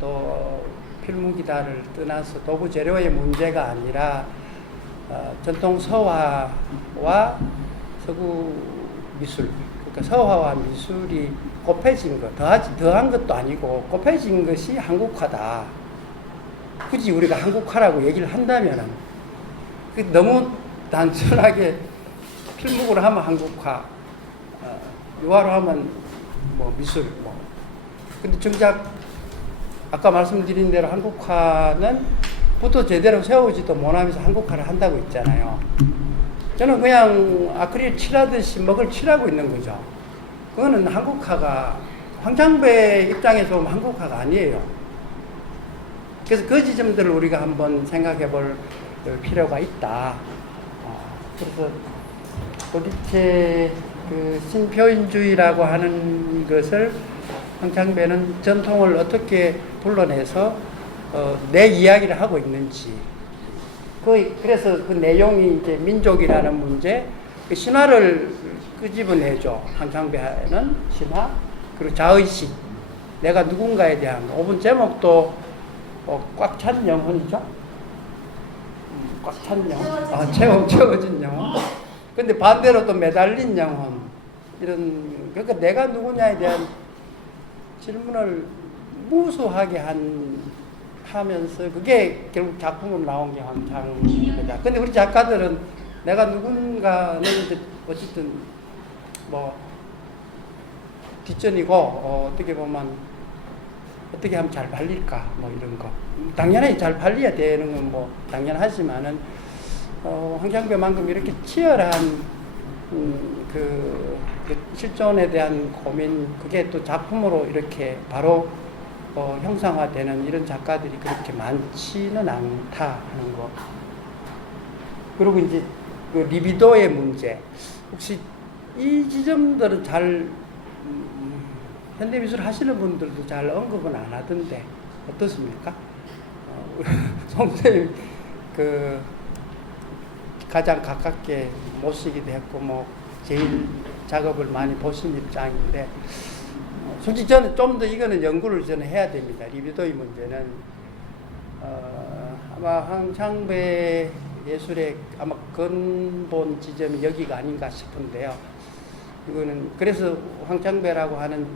또 필묵이다를 떠나서 도구 재료의 문제가 아니라 전통 서화와 서구 미술, 그러니까 서화와 미술이 곱해진 것, 더한 것도 아니고 곱해진 것이 한국화다. 굳이 우리가 한국화라고 얘기를 한다면은 너무 단순하게 필묵으로 하면 한국화, 유화로 하면 뭐 미술, 뭐. 근데 정작 아까 말씀드린 대로 한국화는 부터 제대로 세우지도 못하면서 한국화를 한다고 있잖아요. 저는 그냥 아크릴 칠하듯이 먹을 칠하고 있는 거죠. 그거는 한국화가, 황창배 입장에서 보면 한국화가 아니에요. 그래서 그 지점들을 우리가 한번 생각해 볼 필요가 있다. 그래서 도대체 그 신표인주의라고 하는 것을 황창배는 전통을 어떻게 불러내서 내 이야기를 하고 있는지. 그래서 그 내용이 이제 민족이라는 문제, 그 신화를 끄집어내죠. 황창배는 신화, 그리고 자의식, 내가 누군가에 대한 거. 5분 제목도 꽉 찬 영혼이죠. 꽉 찬 영혼. 채워진 영혼. 근데 반대로 또 매달린 영혼. 그러니까 내가 누구냐에 대한 질문을 무수하게 하면서 그게 결국 작품으로 나온 게 황창배다. 근데 우리 작가들은 내가 누군가는 이제 어쨌든 뭐 뒷전이고 어떻게 보면 어떻게 하면 잘 팔릴까 뭐 이런 거. 당연히 잘 팔려야 되는 건 뭐 당연하지만은 황창배만큼 이렇게 치열한 그 실존에 대한 고민, 그게 또 작품으로 이렇게 바로 형상화되는 이런 작가들이 그렇게 많지는 않다 하는 거. 그리고 이제 그 리비도의 문제, 혹시 이 지점들은 잘 현대미술 하시는 분들도 잘 언급은 안 하던데 어떻습니까? 송쌤이 그 가장 가깝게 모시기도 했고 뭐 제일 작업을 많이 보신 입장인데 솔직히 저는 좀 더 이거는 연구를 저는 해야 됩니다. 리비도의 문제는 아마 황창배 예술의 아마 근본 지점이 여기가 아닌가 싶은데요. 이거는 그래서 황창배라고 하는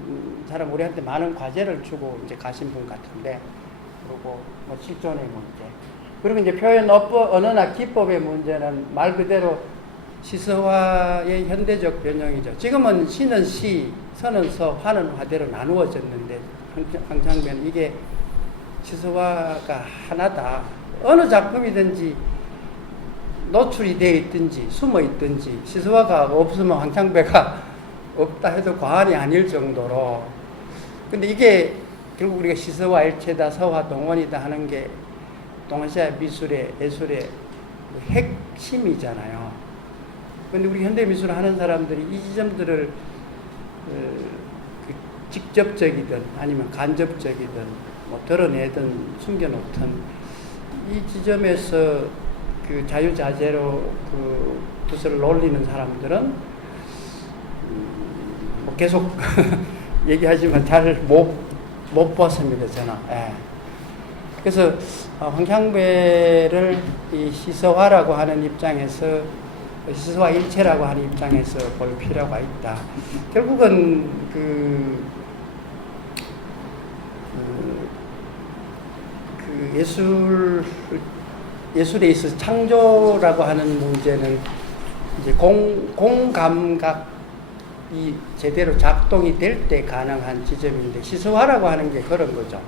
사람 우리한테 많은 과제를 주고 이제 가신 분 같은데, 그리고 뭐 실존의 문제, 그리고 이제 표현 언어나 기법의 문제는 말 그대로 시서화의 현대적 변형이죠. 지금은 시는 시, 서는 서, 화는 화대로 나누어졌는데 황창배는 이게 시서화가 하나다. 어느 작품이든지 노출이 되어 있든지 숨어 있든지 시서화가 없으면 황창배가 없다 해도 과언이 아닐 정도로. 근데 이게 결국 우리가 시서화 일체다, 서화 동원이다 하는 게 동아시아 미술의 예술의 핵심이잖아요. 근데 우리 현대 미술 하는 사람들이 이 지점들을 직접적이든 아니면 간접적이든 뭐 드러내든 숨겨놓든 이 지점에서 그 자유자재로 그 붓을 놀리는 사람들은 뭐 계속 얘기하지만 잘 못 봤습니다, 저는. 예. 그래서 황창배를 이 시서화라고 하는 입장에서, 시서화 일체라고 하는 입장에서 볼 필요가 있다. 결국은 그 예술에 있어서 창조라고 하는 문제는 이제 공감각이 제대로 작동이 될 때 가능한 지점인데, 시서화라고 하는 게 그런 거죠.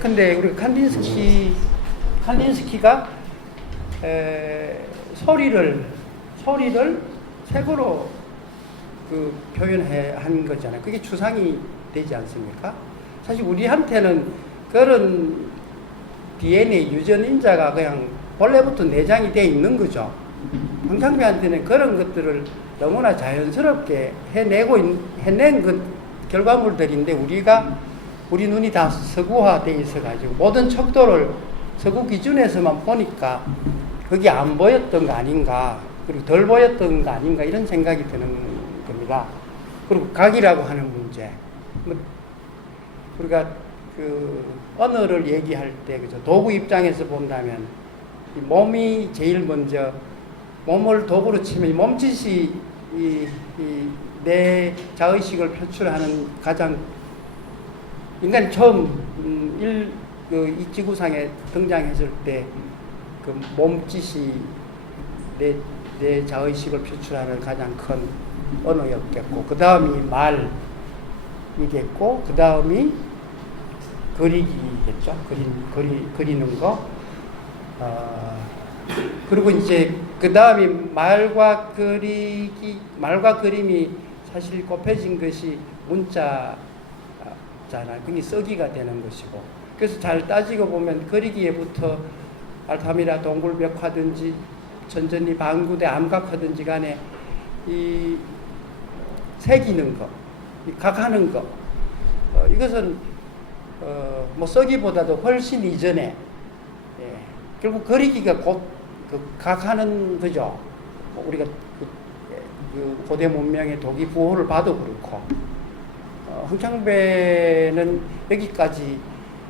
근데 우리 칸딘스키가 소리를 색으로 그 표현한 거잖아요. 그게 추상이 되지 않습니까? 사실 우리한테는 그런 DNA 유전인자가 그냥 본래부터 내장이 되어 있는 거죠. 황창배한테는 그런 것들을 너무나 자연스럽게 해낸 그 결과물들인데, 우리 눈이 다 서구화되어 있어가지고 모든 척도를 서구 기준에서만 보니까 그게 안 보였던 거 아닌가, 그리고 덜 보였던 거 아닌가, 이런 생각이 드는 겁니다. 그리고 각이라고 하는 문제, 우리가 그 언어를 얘기할 때, 그죠, 도구 입장에서 본다면 이 몸이 제일 먼저, 몸을 도구로 치면 몸짓이 내 자의식을 표출하는 가장, 인간이 처음 이 지구상에 등장했을 때 그 몸짓이 내 자의식을 표출하는 가장 큰 언어였겠고, 그 다음이 말이겠고, 그 다음이 그리기겠죠. 그리는 거. 그리고 이제 그 다음이 말과 그림이 사실 곱해진 것이 문자잖아요. 그게 써기가 되는 것이고. 그래서 잘 따지고 보면 그리기에부터 알타미라 동굴벽화든지 천전리 방구대 암각화든지 간에 이 새기는 거, 이 각하는 거, 이것은 뭐 써기보다도 훨씬 이전에, 결국 그리기가 곧 그 각하는 거죠. 우리가 그 고대 문명의 도기 부호를 봐도 그렇고, 황창배는 여기까지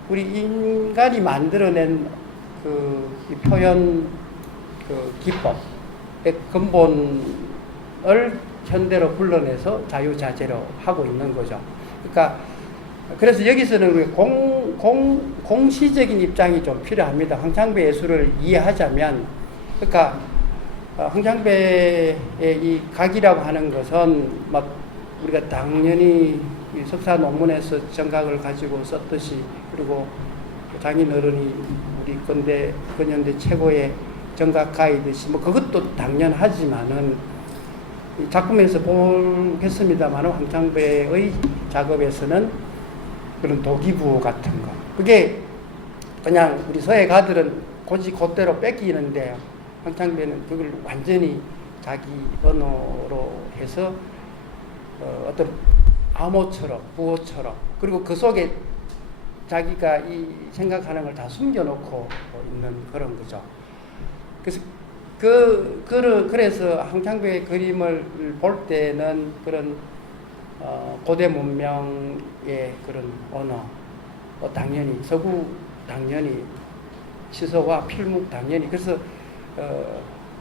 우리 인간이 만들어낸 이 표현 기법의 근본을 현대로 불러내서 자유자재로 하고 있는 거죠. 그러니까 그래서 여기서는 우리 공시적인 입장이 좀 필요합니다. 황창배 예술을 이해하자면, 그러니까 황창배의 이 각이라고 하는 것은 막 우리가 당연히 석사 논문에서 정각을 가지고 썼듯이, 그리고 장인어른이 우리 근현대 최고의 정각가이듯이 뭐 그것도 당연하지만은, 작품에서 보겠습니다만 황창배의 작업에서는 그런 도기부 같은 거, 그게 그냥 우리 서예가들은 곧대로 뺏기는데, 황창배는 그걸 완전히 자기 언어로 해서 어떤 암호처럼 부호처럼, 그리고 그 속에 자기가 이 생각하는 걸 다 숨겨놓고 있는 그런 거죠. 그래서 황창배의 그림을 볼 때는 그런 고대 문명의 그런 언어, 당연히 서구, 당연히 시서와 필묵, 당연히. 그래서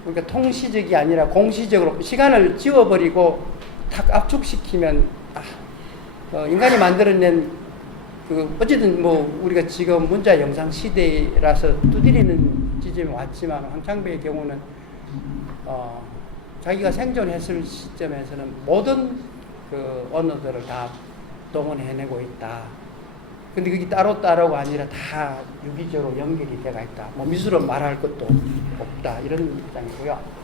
우리가 통시적이 아니라 공시적으로 시간을 지워버리고 탁 압축시키면 인간이 만들어낸 어쨌든 뭐 우리가 지금 문자 영상 시대라서 두드리는 지점에 왔지만 황창배의 경우는 자기가 생존했을 시점에서는 모든 그 언어들을 다 동원해내고 있다. 근데 그게 따로따로가 아니라 다 유기적으로 연결이 돼가 있다. 뭐 미술은 말할 것도 없다. 이런 입장이고요.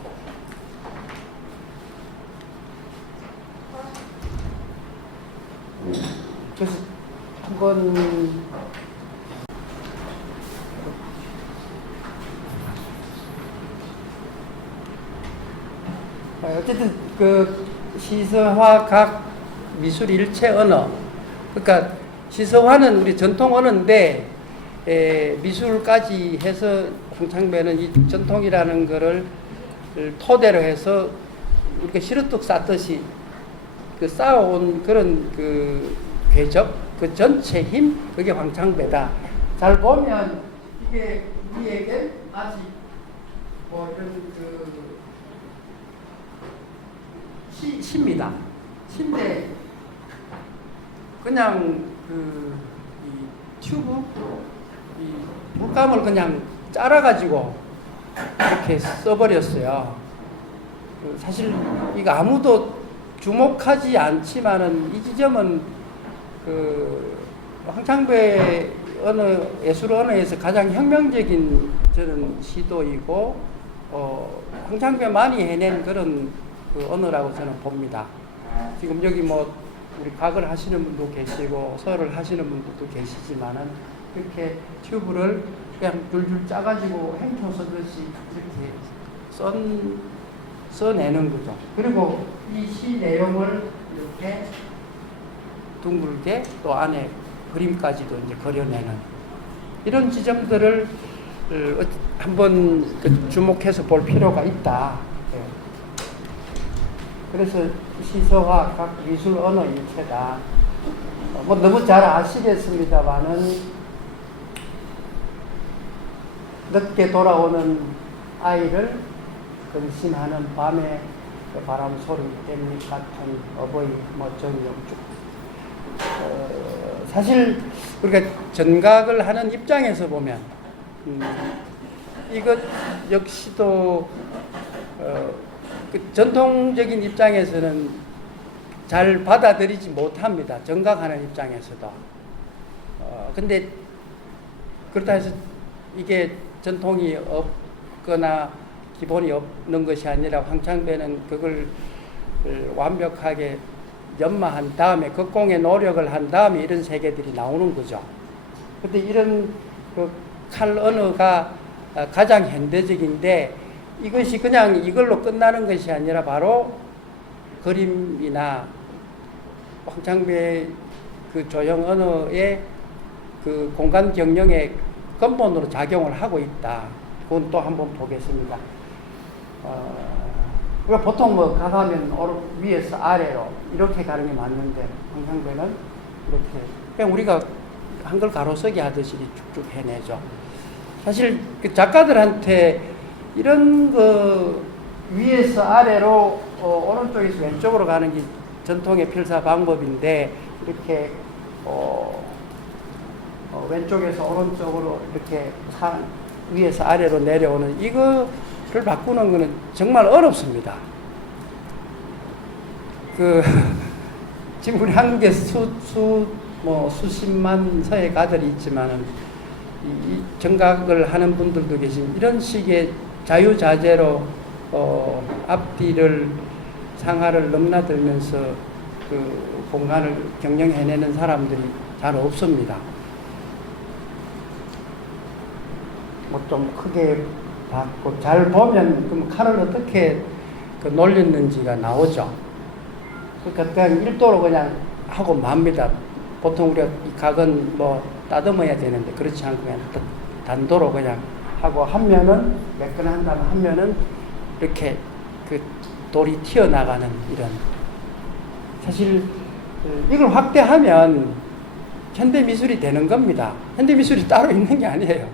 그래서 한번 어쨌든 그 시서화 각 미술 일체 언어, 그러니까 시서화는 우리 전통 언어인데 미술까지 해서 황창배는 이 전통이라는 거를 토대로 해서 우리가 시루떡 쌓듯이 그 쌓아온 그런 그 궤적, 그 전체 힘, 그게 황창배다. 잘 보면 이게 우리에게 아직 뭐 이런 그 시입니다. 시인데 그냥 이 튜브, 이 물감을 그냥 짜라가지고 이렇게 써버렸어요. 사실 이거 아무도 주목하지 않지만은 이 지점은 그 황창배 예술 언어에서 가장 혁명적인 저는 시도이고 황창배만이 해낸 그런 그 언어라고 저는 봅니다. 지금 여기 뭐 우리 각을 하시는 분도 계시고 서를 하시는 분들도 계시지만은 이렇게 튜브를 그냥 줄줄 짜가지고 행초 쓰듯이 이렇게 써내는 거죠. 그리고 이 시 내용을 이렇게 둥글게 또 안에 그림까지도 이제 그려내는 이런 지점들을 한번 주목해서 볼 필요가 있다. 그래서 시서화 각 미술 언어 일체다. 뭐 너무 잘 아시겠습니다만은 늦게 돌아오는 아이를 근심하는 밤에 그 바람 소리 땜잎 같은 어버이 뭐 정영축. 사실 우리가 전각을 하는 입장에서 보면 이것 역시도 그 전통적인 입장에서는 잘 받아들이지 못합니다. 전각하는 입장에서도. 근데 그렇다 해서 이게 전통이 없거나 기본이 없는 것이 아니라 황창배는 그걸 완벽하게 연마한 다음에 극공의 노력을 한 다음에 이런 세계들이 나오는 거죠. 근데 이런 그 칼 언어가 가장 현대적인데 이것이 그냥 이걸로 끝나는 것이 아니라 바로 그림이나 황창배 그 조형 언어의 그 공간 경영의 근본으로 작용을 하고 있다. 그건 또 한번 보겠습니다. 우리가 보통 뭐 가가면 위에서 아래로 이렇게 가는 게 맞는데 황창배는 이렇게 그냥 우리가 한글 가로쓰기 하듯이 쭉쭉 해내죠. 사실 그 작가들한테 이런 그 위에서 아래로 오른쪽에서 왼쪽으로 가는 게 전통의 필사 방법인데 이렇게 왼쪽에서 오른쪽으로 이렇게 위에서 아래로 내려오는 이거를 바꾸는 거는 정말 어렵습니다. 지금 우리 한국에 수십만 서예가들이 있지만은 이 정각을 하는 분들도 계신 이런 식의 자유자재로 앞뒤를 상하를 넘나들면서 그 공간을 경영해내는 사람들이 잘 없습니다. 뭐 좀 크게 봤고 잘 보면 그럼 칼을 어떻게 놀렸는지가 나오죠. 그러니까 그냥 일도로 그냥 하고 맙니다. 보통 우리가 이 각은 뭐 따듬어야 되는데 그렇지 않고 그냥 단도로 그냥 하고 하면은 매끈한다면 하면은 이렇게 그 돌이 튀어나가는 이런 사실 이걸 확대하면 현대 미술이 되는 겁니다. 현대 미술이 따로 있는 게 아니에요.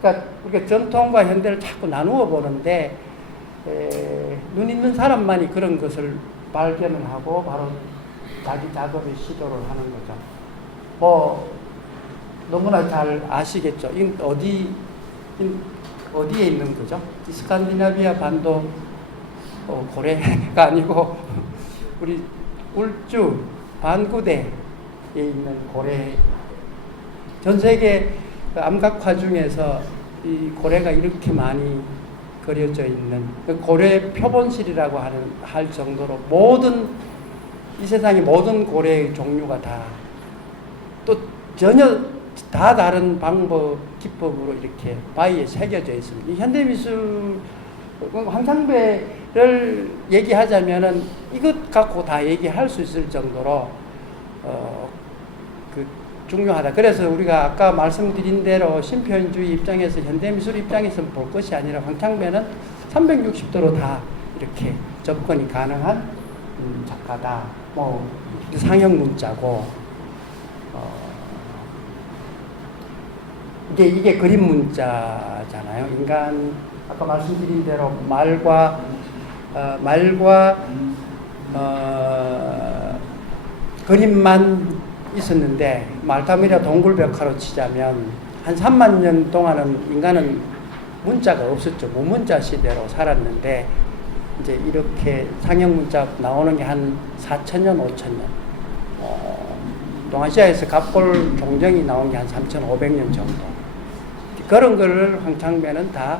그러니까 우리가 전통과 현대를 자꾸 나누어 보는데 눈 있는 사람만이 그런 것을 발견을 하고 바로 자기 작업에 시도를 하는 거죠. 뭐 너무나 잘 아시겠죠. 어디에 있는 거죠? 스칸디나비아 반도 고래가 아니고 우리 울주 반구대에 있는 고래. 전 세계 암각화 중에서 이 고래가 이렇게 많이 그려져 있는 고래 표본실이라고 할 정도로 이 세상의 모든 고래의 종류가 다 또 전혀 다 다른 방법, 기법으로 이렇게 바위에 새겨져 있습니다. 이 현대미술, 황창배를 얘기하자면은 이것 갖고 다 얘기할 수 있을 정도로, 중요하다. 그래서 우리가 아까 말씀드린 대로 신표현주의 입장에서, 현대미술 입장에서 볼 것이 아니라 황창배는 360도로 다 이렇게 접근이 가능한 작가다. 뭐, 상형 문자고, 이게 그림 문자잖아요. 인간, 아까 말씀드린 대로 말과 그림만 있었는데, 말타미라 동굴벽화로 치자면 한 3만 년 동안은 인간은 문자가 없었죠. 무문자 시대로 살았는데, 이제 이렇게 상형 문자 나오는 게 한 4,000년, 5,000년. 동아시아에서 갑골 종정이 나온 게 한 3,500년 정도. 그런 거를 황창배는 다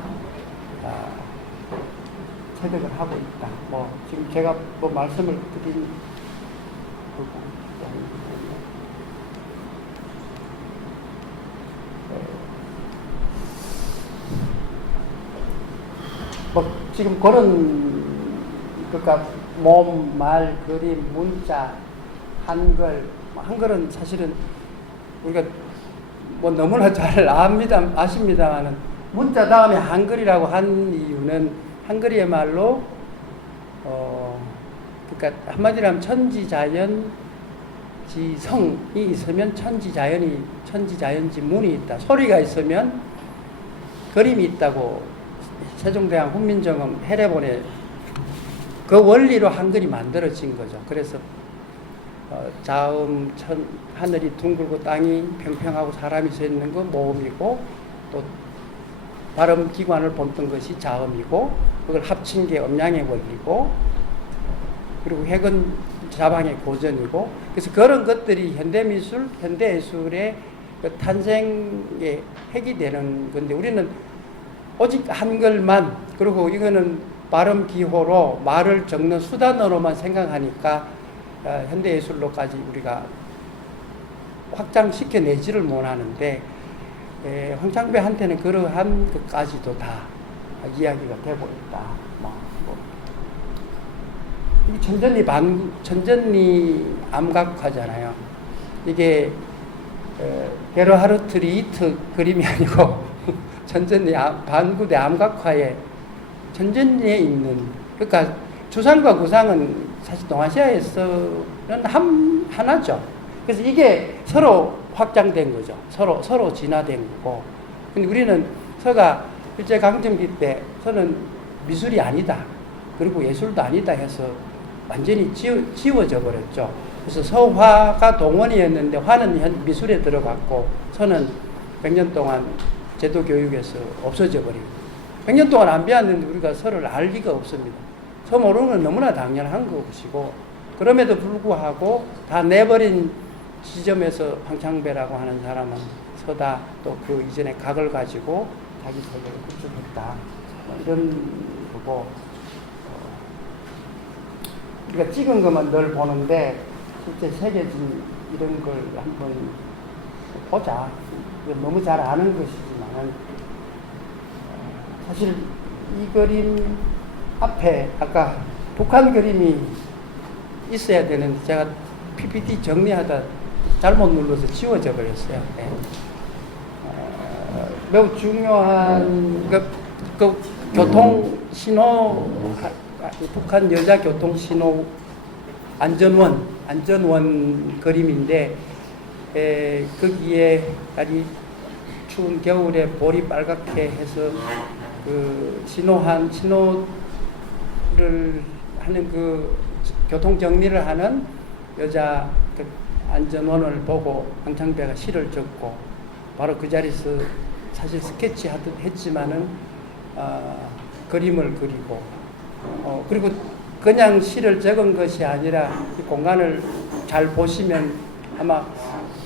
체득을 하고 있다. 뭐 지금 제가 뭐 말씀을 드린 뭐 지금 그런, 그러니까 몸, 말, 그림, 문자, 한글은 사실은 우리가 뭐 너무나 잘 아십니다만은 문자 다음에 한글이라고 한 이유는 한글이야말로 그러니까 한마디로 하면 천지자연지성이 있으면 천지자연지문이 있다. 소리가 있으면 그림이 있다고 세종대왕 훈민정음 해례본에 그 원리로 한글이 만들어진 거죠. 그래서 자음, 하늘이 둥글고 땅이 평평하고 사람이 서 있는 건 모음이고, 또 발음 기관을 본뜬 것이 자음이고, 그걸 합친 게 음양의 원리고, 그리고 핵은 자방의 고전이고, 그래서 그런 것들이 현대미술, 현대예술의 그 탄생의 핵이 되는 건데, 우리는 오직 한글만, 그리고 이거는 발음 기호로 말을 적는 수단으로만 생각하니까 현대예술로까지 우리가 확장시켜내지를 못하는데, 황창배한테는 그러한 것까지도 다 이야기가 되고 있다. 천전리 암각화잖아요. 이게 게르하르트 리히트 그림이 아니고 천전리 반구대 암각화에 천전리에 있는, 그러니까 주상과 구상은 사실 동아시아에서는 하나죠. 그래서 이게 서로 확장된 거죠. 서로 진화된 거고. 근데 우리는 서가 일제강점기 때 서는 미술이 아니다, 그리고 예술도 아니다 해서 완전히 지워져 버렸죠. 그래서 서화가 동원이었는데 화는 미술에 들어갔고, 서는 100년 동안 제도 교육에서 없어져 버리고, 100년 동안 안 배웠는데 우리가 서를 알 리가 없습니다. 서 모르는 건 너무나 당연한 것이고, 그럼에도 불구하고 다 내버린 지점에서 황창배라고 하는 사람은 서다, 또 그 이전에 각을 가지고 자기 세계를 구축했다, 이런 거고, 우리가 찍은 것만 늘 보는데 실제 새겨진 이런 걸 한번 보자. 너무 잘 아는 것이지만 사실 이 그림 앞에 아까 북한 그림이 있어야 되는데 제가 PPT 정리하다 잘못 눌러서 지워져 버렸어요. 네. 매우 중요한 그 교통 신호, 북한 여자 교통 신호 안전원 그림인데, 거기에 아주 추운 겨울에 볼이 빨갛게 해서 그 신호 하는 그 교통 정리를 하는 여자 그 안전원을 보고 황창배가 시를 적고 바로 그 자리에서 사실 스케치 하듯 했지만은 그림을 그리고 그리고 그냥 시를 적은 것이 아니라 이 공간을 잘 보시면 아마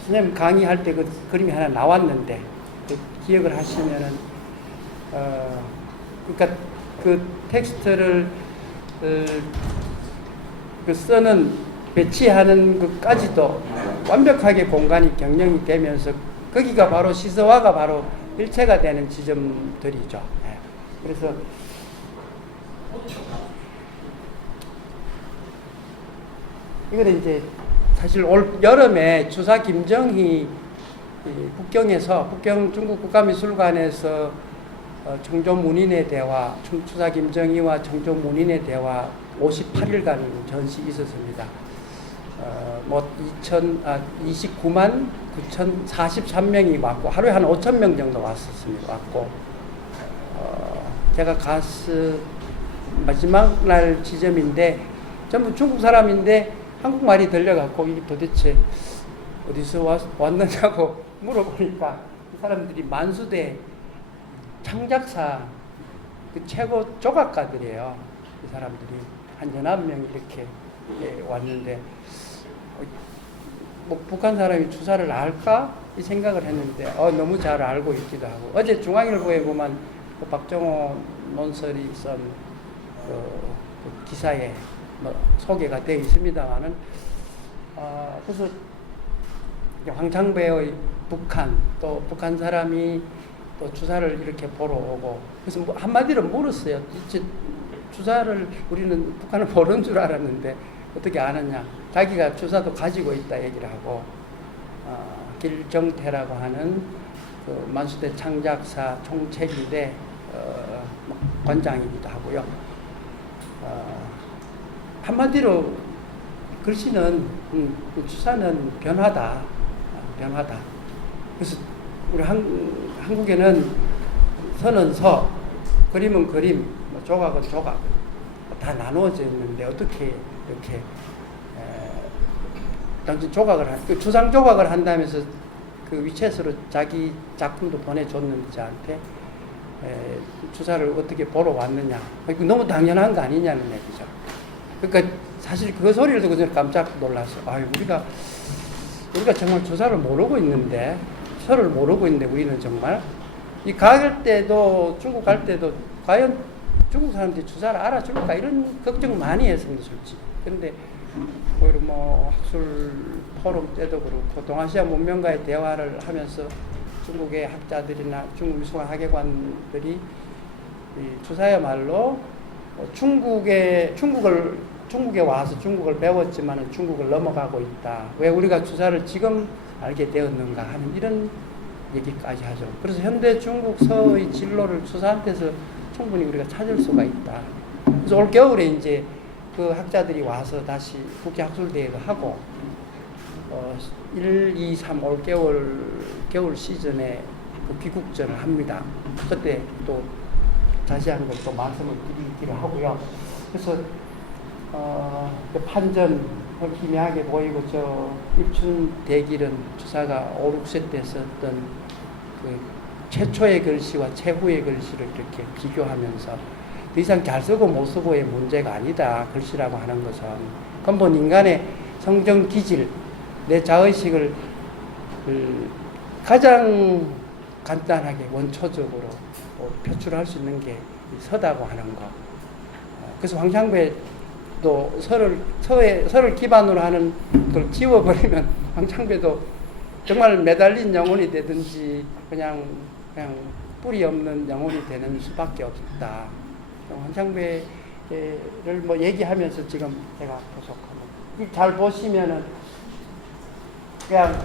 선생님 강의할 때 그 그림이 하나 나왔는데 그 기억을 하시면은 그러니까 그 텍스트를 그 쓰는 배치하는 것까지도 완벽하게 공간이 경영이 되면서 거기가 바로 시서화가 바로 일체가 되는 지점들이죠. 그래서 이거는 이제 사실 올 여름에 주사 김정희 북경 중국 국가미술관에서 청조문인의 대화, 주사 김정희와 청조문인의 대화 58일간 전시 있었습니다. 29만 9,043명이 왔고 하루에 한 5,000명 정도 왔었습니다. 왔고 제가 마지막 날 지점인데 전부 중국 사람인데 한국말이 들려갖고 이게 도대체 어디서 왔느냐고 물어보니까 이 사람들이 만수대 창작사 그 최고 조각가들이에요. 이 사람들이 한 11명 이렇게 왔는데 뭐 북한 사람이 주사를 알까? 이 생각을 했는데 너무 잘 알고 있기도 하고 어제 중앙일보에 보면 그 박정호 논설이 쓴 그 기사에 뭐 소개가 되어 있습니다만은 그래서 황창배의 북한 또 북한 사람이 또 주사를 이렇게 보러 오고 그래서 뭐 한마디로 물었어요. 주사를 우리는 북한을 모르는 줄 알았는데 어떻게 아느냐? 자기가 주사도 가지고 있다 얘기를 하고 길정태라고 하는 그 만수대 창작사 총책인데 관장이기도 하고요. 한마디로 글씨는 주사는 변화다. 그래서 우리 한국에는 서는 서, 그림은 그림, 조각은 조각 다 나누어져 있는데 어떻게 이렇게 당시 조각을 주상 조각을 한다면서 그 위챗으로 자기 작품도 보내줬는데 저한테 주사를 어떻게 보러 왔느냐. 너무 당연한 거 아니냐는 얘기죠. 그러니까 사실 그 소리를 듣고 저는 깜짝 놀랐어요. 우리가 정말 주사를 모르고 있는데 서를 모르고 있는데 우리는 정말 갈 때도 중국 갈 때도 과연 중국 사람들이 주사를 알아줄까 이런 걱정 많이 했습니다, 솔직히. 그런데 오히려 뭐 학술 포럼 때도 그렇고 동아시아 문명가의 대화를 하면서 중국의 학자들이나 중국 미술관 학예관들이 주사야말로 중국에 와서 중국을 배웠지만 중국을 넘어가고 있다. 왜 우리가 주사를 지금 알게 되었는가 하는 이런 얘기까지 하죠. 그래서 현대 중국 서의 진로를 주사한테서 충분히 우리가 찾을 수가 있다. 그래서 올 겨울에 이제 그 학자들이 와서 다시 국제학술대회도 하고 1, 2, 3 올 겨울 시즌에 그 귀국전을 합니다. 그때 또 자세한 것도 말씀을 드리기로 하고요. 그래서 그 판전 희미하게 보이고 저 입춘 대길은 주사가 5, 6세 때 썼던 그 최초의 글씨와 최후의 글씨를 이렇게 비교하면서 더 이상 잘 쓰고 못 쓰고의 문제가 아니다. 글씨라고 하는 것은 근본 인간의 성정 기질, 내 자의식을 가장 간단하게 원초적으로 표출할 수 있는 게 서다고 하는 거. 그래서 황창배도 서를 기반으로 하는 걸 지워버리면 황창배도 정말 매달린 영혼이 되든지 그냥 뿌리 없는 영혼이 되는 수밖에 없다. 황창배를 뭐 얘기하면서 지금 제가 부족하면 잘 보시면은 그냥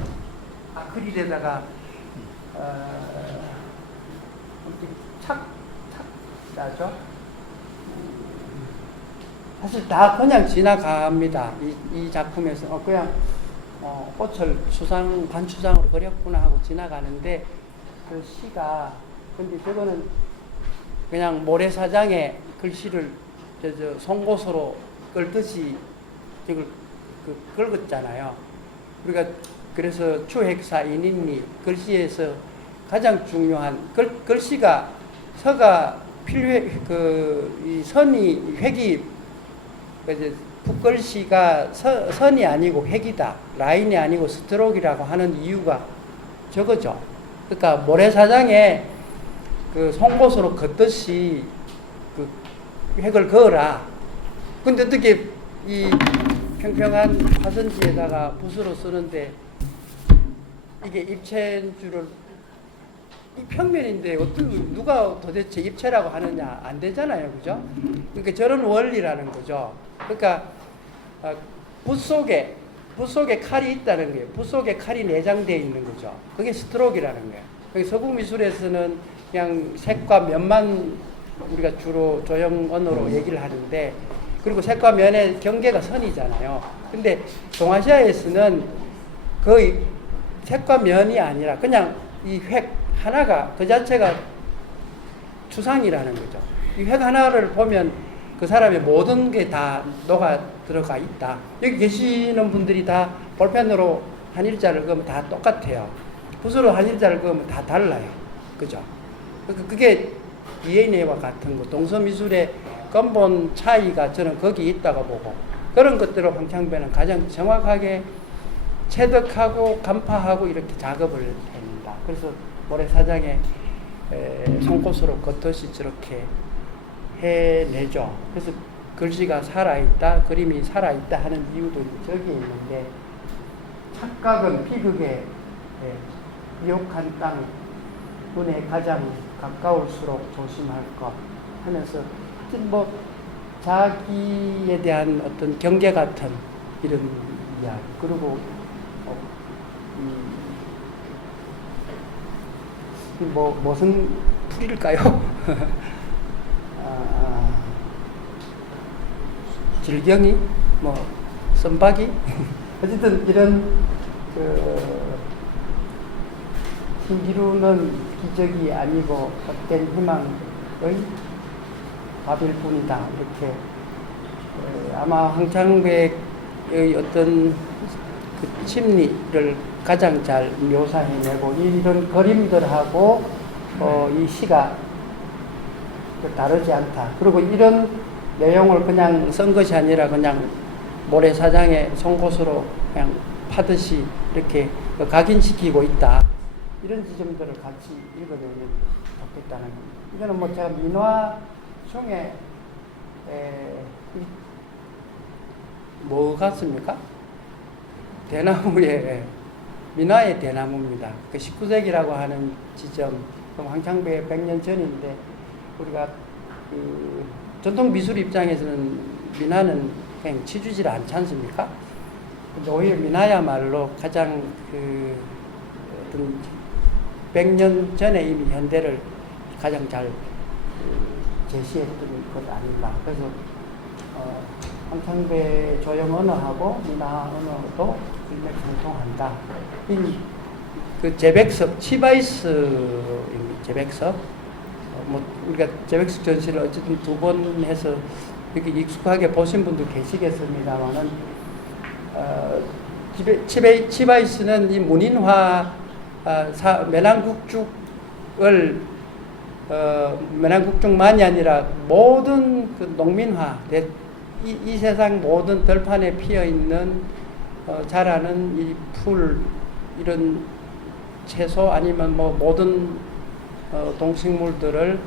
아크릴에다가 착 나죠. 사실 다 그냥 지나갑니다. 이 작품에서 그냥 꽃을 반추상으로 그렸구나 하고 지나가는데 그 시가 근데 저거는 그냥 모래사장에 글씨를 송곳으로 끌듯이 이걸 긁었잖아요. 우리가 그래서 추획사인인이 글씨에서 가장 중요한 글씨가 서가 필요해 이 선이 획이 이제 붓글씨가 선이 아니고 획이다, 라인이 아니고 스트로크라고 하는 이유가 저거죠. 그러니까 모래사장에 그 송곳으로 걷듯이 그 획을 그어라. 근데 어떻게 이 평평한 화선지에다가 붓으로 쓰는데 이게 입체인 줄을, 이 평면인데 어떻게 누가 도대체 입체라고 하느냐, 안 되잖아요, 그죠? 그러니까 저런 원리라는 거죠. 그러니까 붓 속에 칼이 있다는 거예요. 붓 속에 칼이 내장되어 있는 거죠. 그게 스트로크라는 거예요. 서구 미술에서는 그냥 색과 면만 우리가 주로 조형 언어로 얘기를 하는데, 그리고 색과 면의 경계가 선이잖아요. 근데 동아시아에서는 거의 색과 면이 아니라 그냥 이 획 하나가 그 자체가 추상이라는 거죠. 이 획 하나를 보면 그 사람의 모든 게 다 녹아 들어가 있다. 여기 계시는 분들이 다 볼펜으로 한 일자를 그으면 다 똑같아요. 붓으로 한 일자를 그으면 다 달라요. 그죠? 그게 DNA와 같은 거, 동서미술의 근본 차이가 저는 거기 있다고 보고, 그런 것들을 황창배는 가장 정확하게 체득하고 간파하고 이렇게 작업을 합니다. 그래서 모래사장에 송곳으로 걷듯이 저렇게 해내죠. 그래서 글씨가 살아있다, 그림이 살아있다 하는 이유도 저기에 있는데, 착각은 비극에 미혹한 땅, 눈에 가장 가까울수록 조심할 것 하면서 뭐 자기에 대한 어떤 경계 같은 이런 이야기, 그리고 무슨 풀일까요? 질경이, 선박이, 어쨌든 이런 신기루는 기적이 아니고 헛된 희망의 밥일 뿐이다. 이렇게 아마 황창백의 어떤 그 심리를 가장 잘 묘사해내고, 이런 그림들하고 이 시가 다르지 않다. 그리고 이런 내용을 그냥 쓴 것이 아니라 그냥 모래사장에 송곳으로 그냥 파듯이 이렇게 각인시키고 있다. 이런 지점들을 같이 읽어내면 좋겠다는 겁니다. 이거는 뭐 제가 민화 중에 뭐 같습니까? 대나무의 민화의 대나무입니다. 그 19세기라고 하는 지점, 황창배의 100년 전인데, 우리가 그 전통 미술 입장에서는 민화는 그냥 치주질 않지 않습니까? 근데 오히려 민화야말로 가장 그 어떤 100년 전에 이미 현대를 가장 잘 제시했던 것 아닌가. 그래서 황창배 조형 언어하고 민화 언어도 일맥상통한다. 그 제백석, 치바이스 제백석, 우리가 제백석 전시를 어쨌든 2번 해서 이렇게 익숙하게 보신 분도 계시겠습니다만은, 치바이스는 이 문인화 매난국죽을 매난국죽만이 아니라 모든 그 농민화, 이 세상 모든 들판에 피어 있는 자라는 이 풀, 이런 채소 아니면 뭐 모든 동식물들을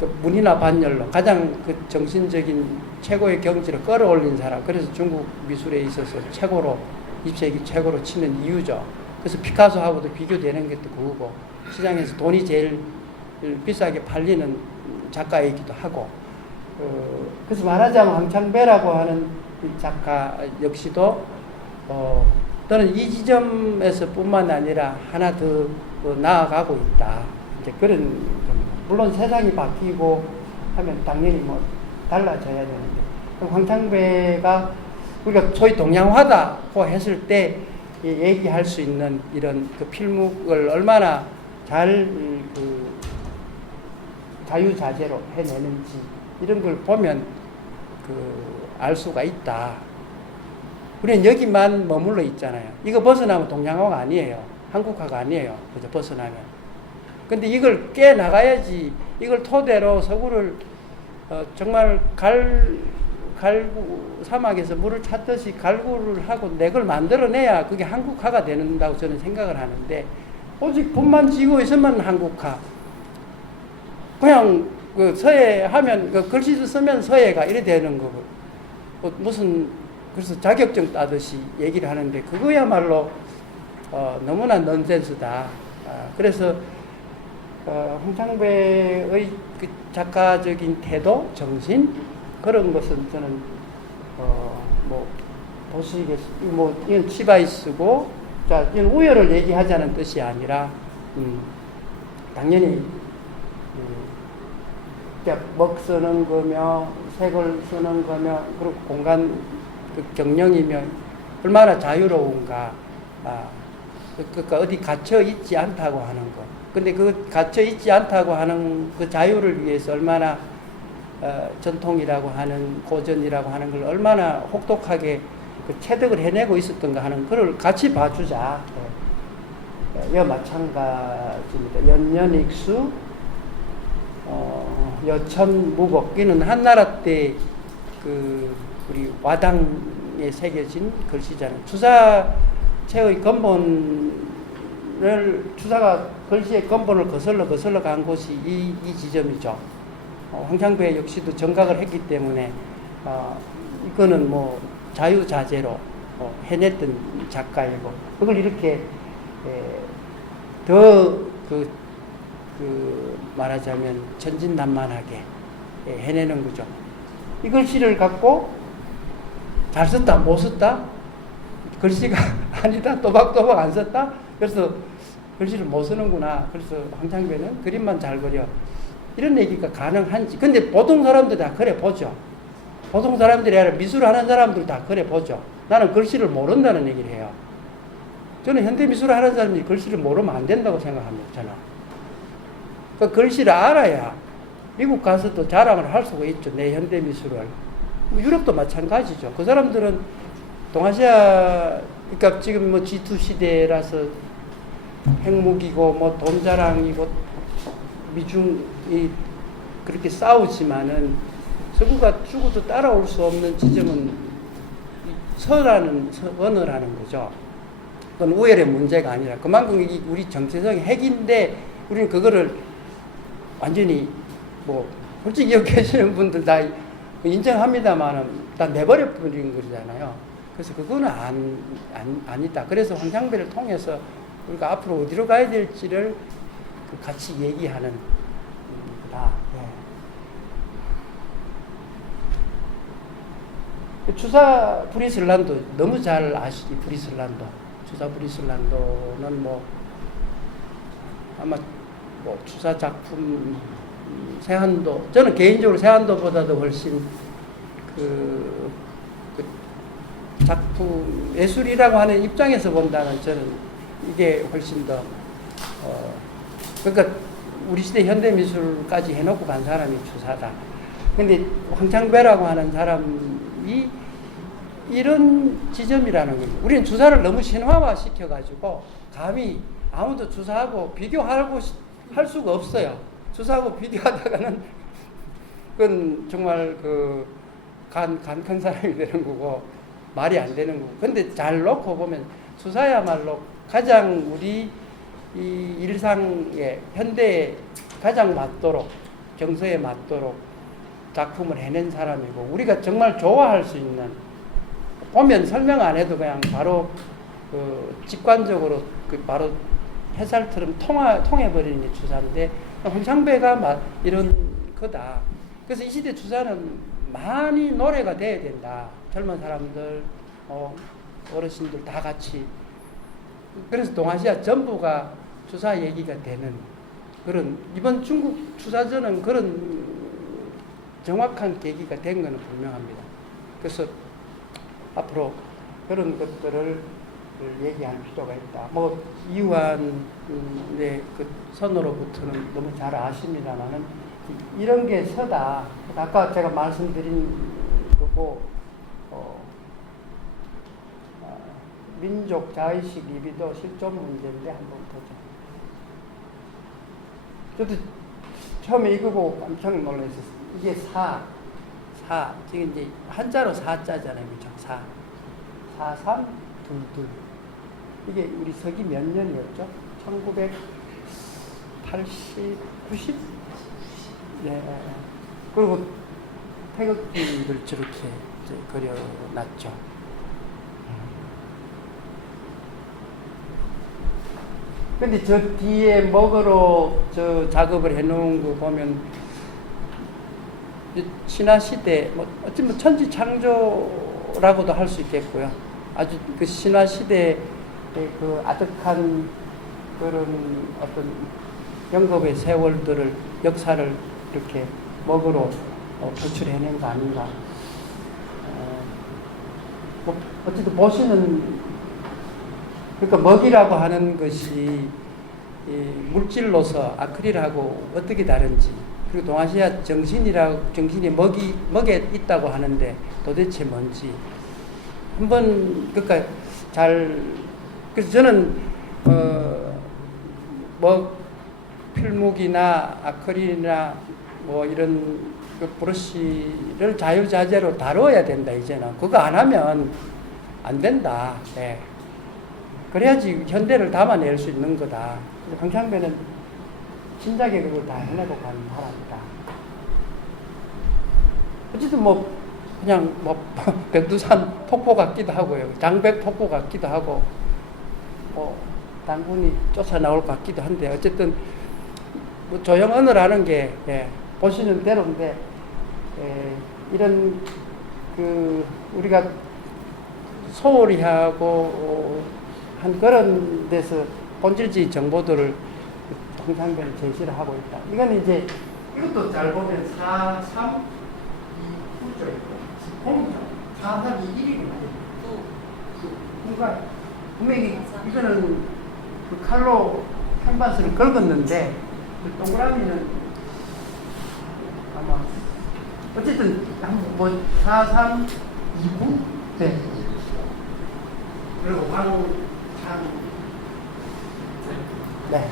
그 문이나 반열로 가장 그 정신적인 최고의 경지를 끌어올린 사람. 그래서 중국 미술에 있어서 최고로, 20세기 최고로 치는 이유죠. 그래서 피카소하고도 비교되는 것도 그거고, 시장에서 돈이 제일 비싸게 팔리는 작가이기도 하고, 그래서 말하자면 황창배라고 하는 작가 역시도 또는 이 지점에서 뿐만 아니라 하나 더 나아가고 있다. 이제 그런 겁니다. 물론 세상이 바뀌고 하면 당연히 뭐 달라져야 되는데, 황창배가 우리가 소위 동양화다고 했을 때 얘기할 수 있는 이런 그 필묵을 얼마나 잘 그 자유자재로 해내는지, 이런 걸 보면 알 수가 있다. 우리는 여기만 머물러 있잖아요. 이거 벗어나면 동양화가 아니에요. 한국화가 아니에요. 그죠? 벗어나면. 근데 이걸 깨 나가야지. 이걸 토대로 서구를 정말 갈구 사막에서 물을 찾듯이 갈구를 하고 내걸 만들어내야 그게 한국화가 된다고 저는 생각을 하는데, 오직 돈만 쥐고 있으면 한국화. 그냥 그 서예 하면 그 글씨도 쓰면 서예가 이래 되는 거고, 무슨 그래서 자격증 따듯이 얘기를 하는데 그거야말로 너무나 넌센스다. 그래서 홍창배의 그 작가적인 태도, 정신 그런 것은 저는 뭐 도시겠 뭐 이건 치바이 쓰고 자 이건 우열을 얘기하자는 뜻이 아니라 당연히 먹 쓰는 거며 색을 쓰는 거며 그리고 공간 그 경영이며 얼마나 자유로운가. 그러니까 어디 갇혀 있지 않다고 하는 거. 근데 그 갇혀 있지 않다고 하는 그 자유를 위해서 얼마나 전통이라고 하는 고전이라고 하는 걸 얼마나 혹독하게 그 체득을 해내고 있었던가 하는 그걸 같이 봐주자. 여 마찬가지입니다. 연연익수, 여천무복. 이는 한나라 때 그 우리 와당에 새겨진 글씨잖아요. 주사체의 근본을 주사가 글씨의 근본을 거슬러 간 곳이 이 지점이죠. 홍창배 역시도 정각을 했기 때문에 이거는 뭐 자유자재로 해냈던 작가이고 그걸 이렇게 더 말하자면 천진난만하게 해내는 거죠. 이 글씨를 갖고 잘 썼다, 못 썼다? 글씨가 아니다, 또박또박 안 썼다? 그래서 글씨를 못 쓰는구나. 그래서 홍창배는 그림만 잘 그려. 이런 얘기가 가능한지. 근데 보통 사람들 다 그래 보죠. 보통 사람들이 아니라 미술하는 사람들 다 그래 보죠. 나는 글씨를 모른다는 얘기를 해요. 저는 현대 미술을 하는 사람들이 글씨를 모르면 안 된다고 생각합니다. 저는. 그 글씨를 알아야 미국 가서도 자랑을 할 수가 있죠. 내 현대 미술을. 유럽도 마찬가지죠. 그 사람들은 동아시아, 그러니까 지금 뭐 G2 시대라서 핵무기고 뭐 돈 자랑이고 미중이 그렇게 싸우지만은 서구가 죽어도 따라올 수 없는 지점은 언어라는 거죠. 그건 우열의 문제가 아니라 그만큼 이 우리 정체성이 핵인데 우리는 그거를 완전히 뭐 솔직히 여기 계시는 분들 다 인정합니다만은 다 내버려 버린 거잖아요. 그래서 그거는 아니다. 그래서 홍창배를 통해서 우리가 앞으로 어디로 가야 될지를 같이 얘기하는 거다. 네. 주사 브리슬란도 너무 잘 아시지. 브리슬란도 주사 브리슬란도는 뭐 아마 뭐 주사 작품 세한도, 저는 개인적으로 세한도보다도 훨씬 그 작품 예술이라고 하는 입장에서 본다면 저는 이게 훨씬 더 그러니까 우리 시대 현대 미술까지 해놓고 간 사람이 주사다. 근데 황창배라고 하는 사람이 이런 지점이라는 거죠. 우리는 주사를 너무 신화화 시켜가지고 감히 아무도 주사하고 비교하고 할 수가 없어요. 주사하고 비교하다가는 그건 정말 간 큰 사람이 되는 거고 말이 안 되는 거고. 근데 잘 놓고 보면 주사야말로 가장 우리 이 일상에 현대에 가장 맞도록 정서에 맞도록 작품을 해낸 사람이고 우리가 정말 좋아할 수 있는 보면 설명 안 해도 그냥 바로 직관적으로 바로 해살처럼 통해버리는 게 주사인데 홍창배가 이런 거다. 그래서 이 시대 주사는 많이 노래가 돼야 된다. 젊은 사람들, 어르신들 다 같이. 그래서 동아시아 전부가 주사 얘기가 되는 그런 이번 중국 주사전은 그런 정확한 계기가 된 것은 분명합니다. 그래서 앞으로 그런 것들을 얘기할 필요가 있다. 뭐 이완의 그 선으로부터는 너무 잘 아십니다만은 이런 게 서다. 아까 제가 말씀드린 거고, 민족 자의식 리비도 실존 문제인데 한번 보죠. 저도 처음에 이거 보고 깜짝 놀랐었어요. 이게 사. 지금 이제 한자로 사자잖아요. 그죠? 4, 3, 2. 이게 우리 서기 몇 년이었죠? 1980, 90? 네. 그리고 태극기를 저렇게 이제 그려놨죠. 근데 저 뒤에 먹으러 저 작업을 해놓은 거 보면 신화시대, 뭐 어쩌면 천지창조라고도 할 수 있겠고요. 아주 그 신화시대의 그 아득한 그런 어떤 영겁의 세월들을, 역사를 이렇게 먹으러 표출해낸 거 아닌가. 어쨌든 보시는, 그러니까 먹이라고 하는 것이 이 물질로서 아크릴하고 어떻게 다른지, 그리고 동아시아 정신이 먹에 있다고 하는데 도대체 뭔지 한번, 그러니까 그래서 저는 뭐 필묵이나 아크릴이나 뭐 이런 그 브러쉬를 자유자재로 다뤄야 된다. 이제는 그거 안 하면 안 된다. 네. 그래야지 현대를 담아낼 수 있는 거다. 황창배는 진작에 그걸 다 해내고 간 사람이다. 어쨌든 뭐 그냥 뭐 백두산 폭포 같기도 하고요, 장백 폭포 같기도 하고, 뭐 당군이 쫓아 나올 것 같기도 한데, 어쨌든 뭐 조형언어라는 게 보시는 대로인데, 이런 그 우리가 소홀히 하고 한 그런 데서 본질주의 정보들을 황창배는 제시를 하고 있다. 이건 이제 이것도 잘 보면 4, 3, 2, 9죠. 공이죠. 4, 3, 2, 1이구나. 그러니까 분명히 이거는 그 칼로 캔버스를 긁었는데, 그 동그라미는 아마 어쨌든 뭐 4, 3, 2, 9? 네. 그리고 네.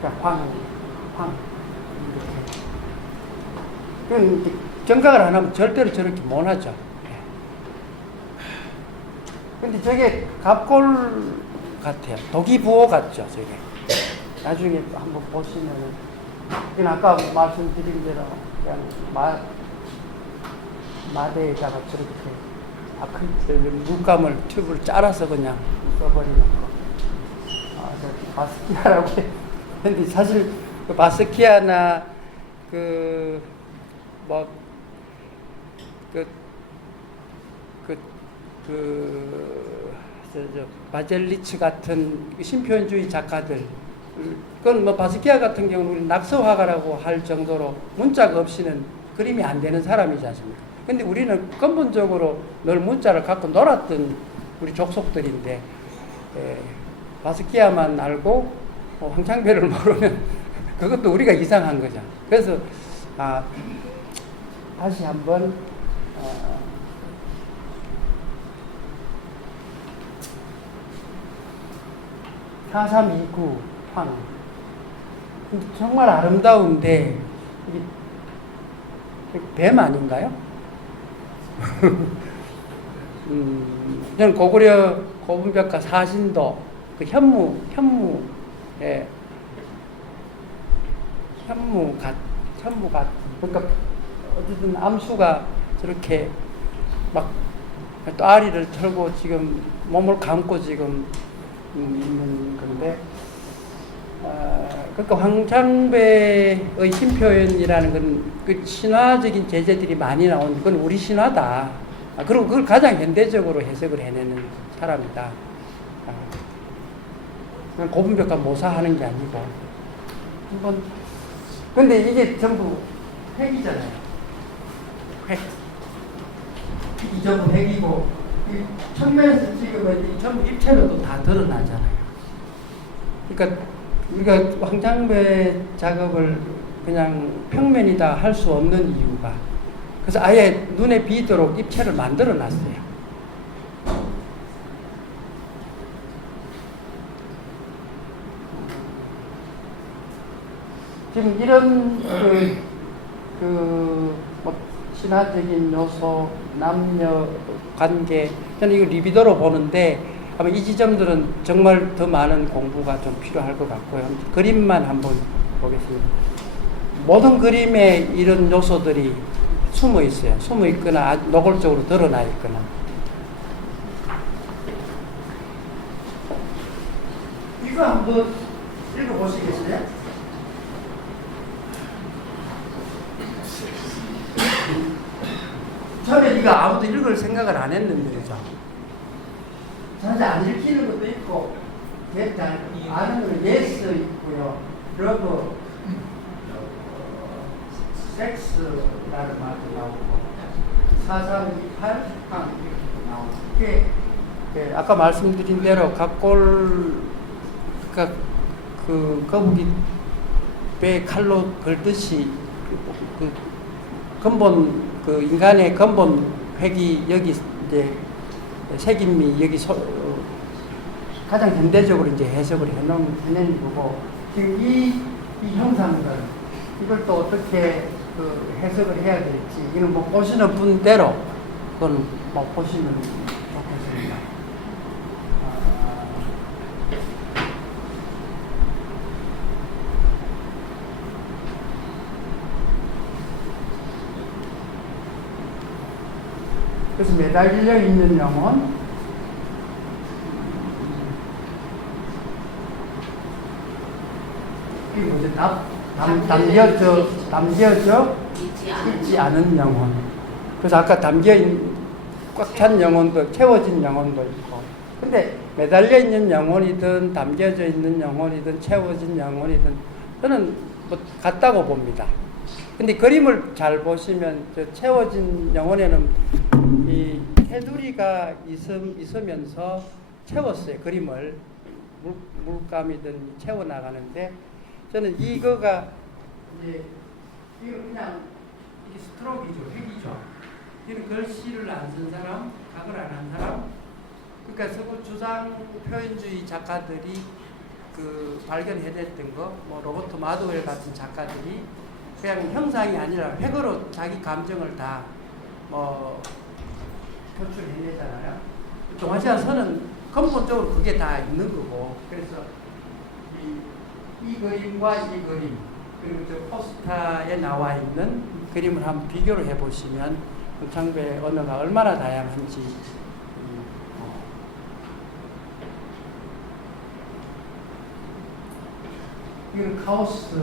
그러니까 황. 이렇게. 정각을 안 하면 절대로 저렇게 못 하죠. 근데 저게 갑골 같아요. 독이부호 같죠, 저게. 나중에 한번 보시면은, 이건 아까 말씀드린 대로 그냥 마대에다가 저렇게 물감을 튜브를 짜라서 그냥 써버리는 거. 바스키아라고 해. 근데 사실 그 바스키아나 바젤리츠 같은 신표현주의 작가들, 그건 뭐 바스키아 같은 경우는 우리 낙서화가라고 할 정도로 문자가 없이는 그림이 안 되는 사람이지 않습니까? 근데 우리는 근본적으로 늘 문자를 갖고 놀았던 우리 족속들인데, 바스키아만 알고 황창배를 모르면 그것도 우리가 이상한 거죠. 그래서 다시 한번 4329 황. 정말 아름다운데 이게 뱀 아닌가요? 저는 고구려 고분벽가 사신도 그 현무 같. 그러니까 어쨌든 암수가 저렇게 막 또 아리를 털고 지금 몸을 감고 지금 있는 건데, 그러니까 황창배의 신표현이라는 건 그 신화적인 제재들이 많이 나오는데 그건 우리 신화다. 그리고 그걸 가장 현대적으로 해석을 해내는 사람이다. 그건 고분벽가 모사하는 게 아니고. 한번 근데 이게 전부 획이잖아요. 획. 이 전부 획이고, 이 측면에서 찍으면 전부 입체로도 다 드러나잖아요. 그러니까 우리가 황창배 작업을 그냥 평면이다 할 수 없는 이유가, 그래서 아예 눈에 비도록 입체를 만들어 놨어요. 지금 이런 뭐 신화적인 요소, 남녀 관계, 저는 이거 리비더로 보는데 아마 이 지점들은 정말 더 많은 공부가 좀 필요할 것 같고요. 그림만 한번 보겠습니다. 모든 그림에 이런 요소들이 숨어 있어요. 숨어 있거나 아주 노골적으로 드러나 있거나. 이거 한번 읽어보시겠어요? 처음에 이거 아무도 읽을 생각을 안 했는데, 그죠? 사실 안 읽히는 것도 있고, 잘 아는 건 yes 있고요. 러브, 섹스라는 말도 나오고, 4328 이렇게 나오고. 이게 아까 말씀드린 대로 각골, 그러니까 그 거북이 배 칼로 긁듯이 그 근본, 그 인간의 근본 획이 여기 이제 색인미 여기 가장 현대적으로 이제 해석을 해낸 거고, 지금 이 형상들 이걸 또 어떻게 그 해석을 해야 될지, 이는 뭐 보시는 분대로 그건 뭐 보시면 좋겠습니다. 그래서 매달려 있는 영혼, 이게 뭐지? 담겨져 있지 않은 영혼. 그래서 아까 꽉 찬 영혼도, 채워진 영혼도 있고. 근데 매달려 있는 영혼이든 담겨져 있는 영혼이든 채워진 영혼이든 저는 뭐 같다고 봅니다. 근데 그림을 잘 보시면 저 채워진 영혼에는 이 테두리가 있으면서 채웠어요. 그림을 물감이든 채워나가는데, 저는 이거가 이제 이거 그냥 이게 스트로크죠, 획이죠. 이는 글씨를 안 쓴 사람, 각을 안 한 사람. 그러니까 서구 주장 표현주의 작가들이 그 발견해냈던 거, 뭐 로버트 마드웰 같은 작가들이 그냥 형상이 아니라 획으로 자기 감정을 다 뭐 표출해내잖아요. 동아시아 선은 근본적으로 그게 다 있는 거고, 그래서 이 그림과 이 그림, 그리고 저 포스터에 나와 있는 그림을 한번 비교를 해보시면 홍창배의 언어가 얼마나 다양한지. 이건 카오스,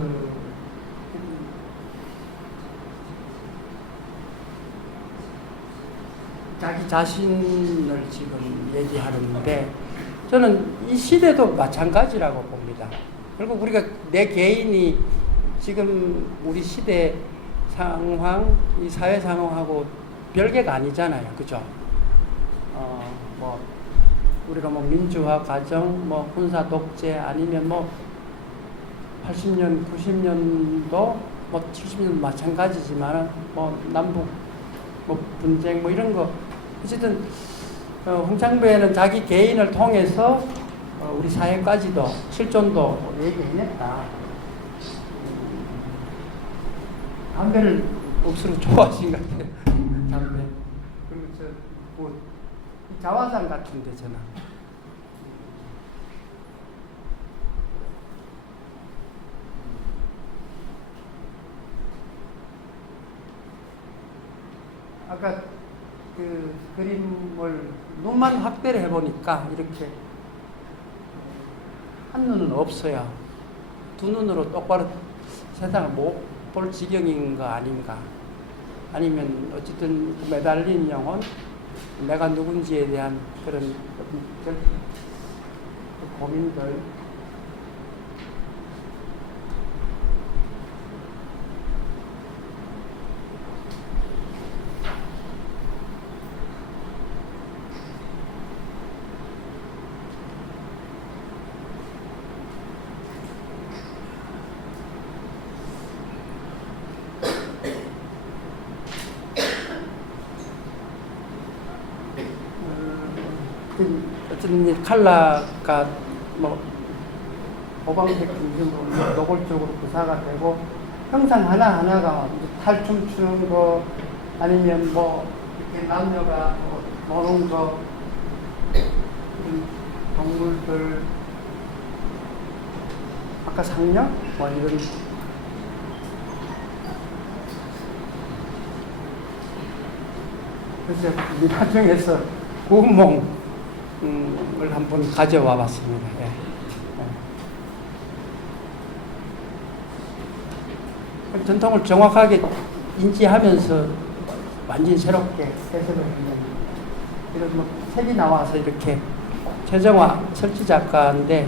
자기 자신을 지금 얘기하는데, 저는 이 시대도 마찬가지라고 봅니다. 결국 우리가 내 개인이 지금 우리 시대 상황, 이 사회 상황하고 별개가 아니잖아요. 그죠? 뭐, 우리가 뭐 민주화 과정, 뭐 군사 독재, 아니면 뭐 80년, 90년도, 뭐 70년 마찬가지지만, 뭐 남북 뭐 분쟁 뭐 이런 거, 어쨌든 홍창배는 자기 개인을 통해서 우리 사회까지도 실존도 얘기해냈다. 담배를 억수로 좋아하신 것 같아요. 담배. 그리고 뭐 자화상 같은데 저는. 아까 그 그림을 눈만 확대를 해보니까 이렇게 한 눈은 없어야 두 눈으로 똑바로 세상을 못 볼 지경인 거 아닌가. 아니면 어쨌든 매달린 영혼, 내가 누군지에 대한 그런 고민들. 어쨌든 칼라가 뭐 보방색 등등으로 노골적으로 구사가 되고 형상 하나하나가 탈춤 추는 거 아니면 뭐 이렇게 남녀가 뭐 노는 거 동물들 아까 상녀 뭐 이런 그래서 미나 중에서 구운몽을 한번 가져와 봤습니다. 예. 전통을 정확하게 인지하면서 완전히 새롭게 해석을 했는 이런 뭐 책이 나와서 이렇게 최정화 설치 작가인데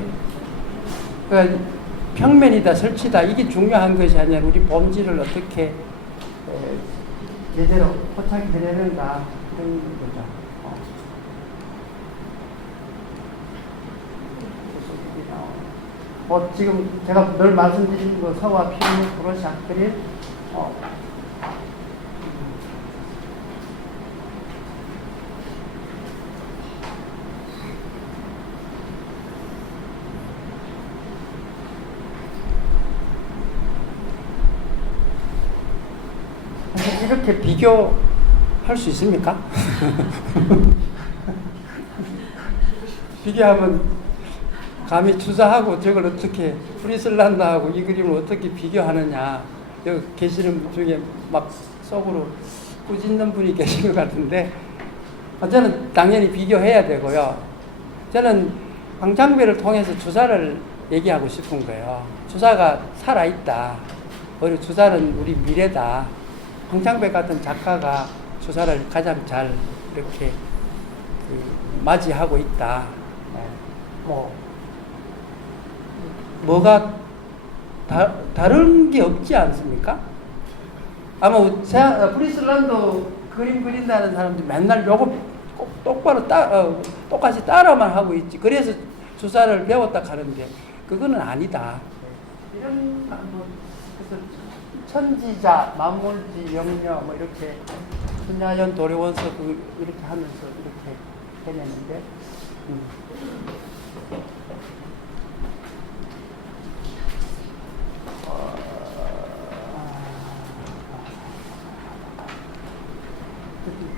그러니까 평면이다 설치다 이게 중요한 것이 아니라 우리 본질을 어떻게 제대로 포착해내는가 그런 거죠. 지금 제가 늘 말씀드린 거 서와 피부 브러쉬 아크릴 이렇게 비교할 수 있습니까? 비교하면 감히 투자하고 저걸 어떻게 프리슬란다하고 이 그림을 어떻게 비교하느냐 여기 계시는 분 중에 막 속으로 꾸짖는 분이 계신 것 같은데 저는 당연히 비교해야 되고요. 저는 황창배를 통해서 주사를 얘기하고 싶은 거예요. 주사가 살아있다. 오히려 주사는 우리 미래다. 황창배 같은 작가가 주사를 가장 잘 이렇게 맞이하고 있다. 뭐가 다른 게 없지 않습니까? 아마 프리슬란도 그림 그린다는 사람들이 맨날 요거 꼭 똑바로 똑같이 따라만 하고 있지. 그래서 주사를 배웠다 하는데 그거는 아니다. 이런 그래서 천지자, 만물지, 영녀 뭐 이렇게 순야연 도래원서 이렇게 하면서 이렇게 해내는데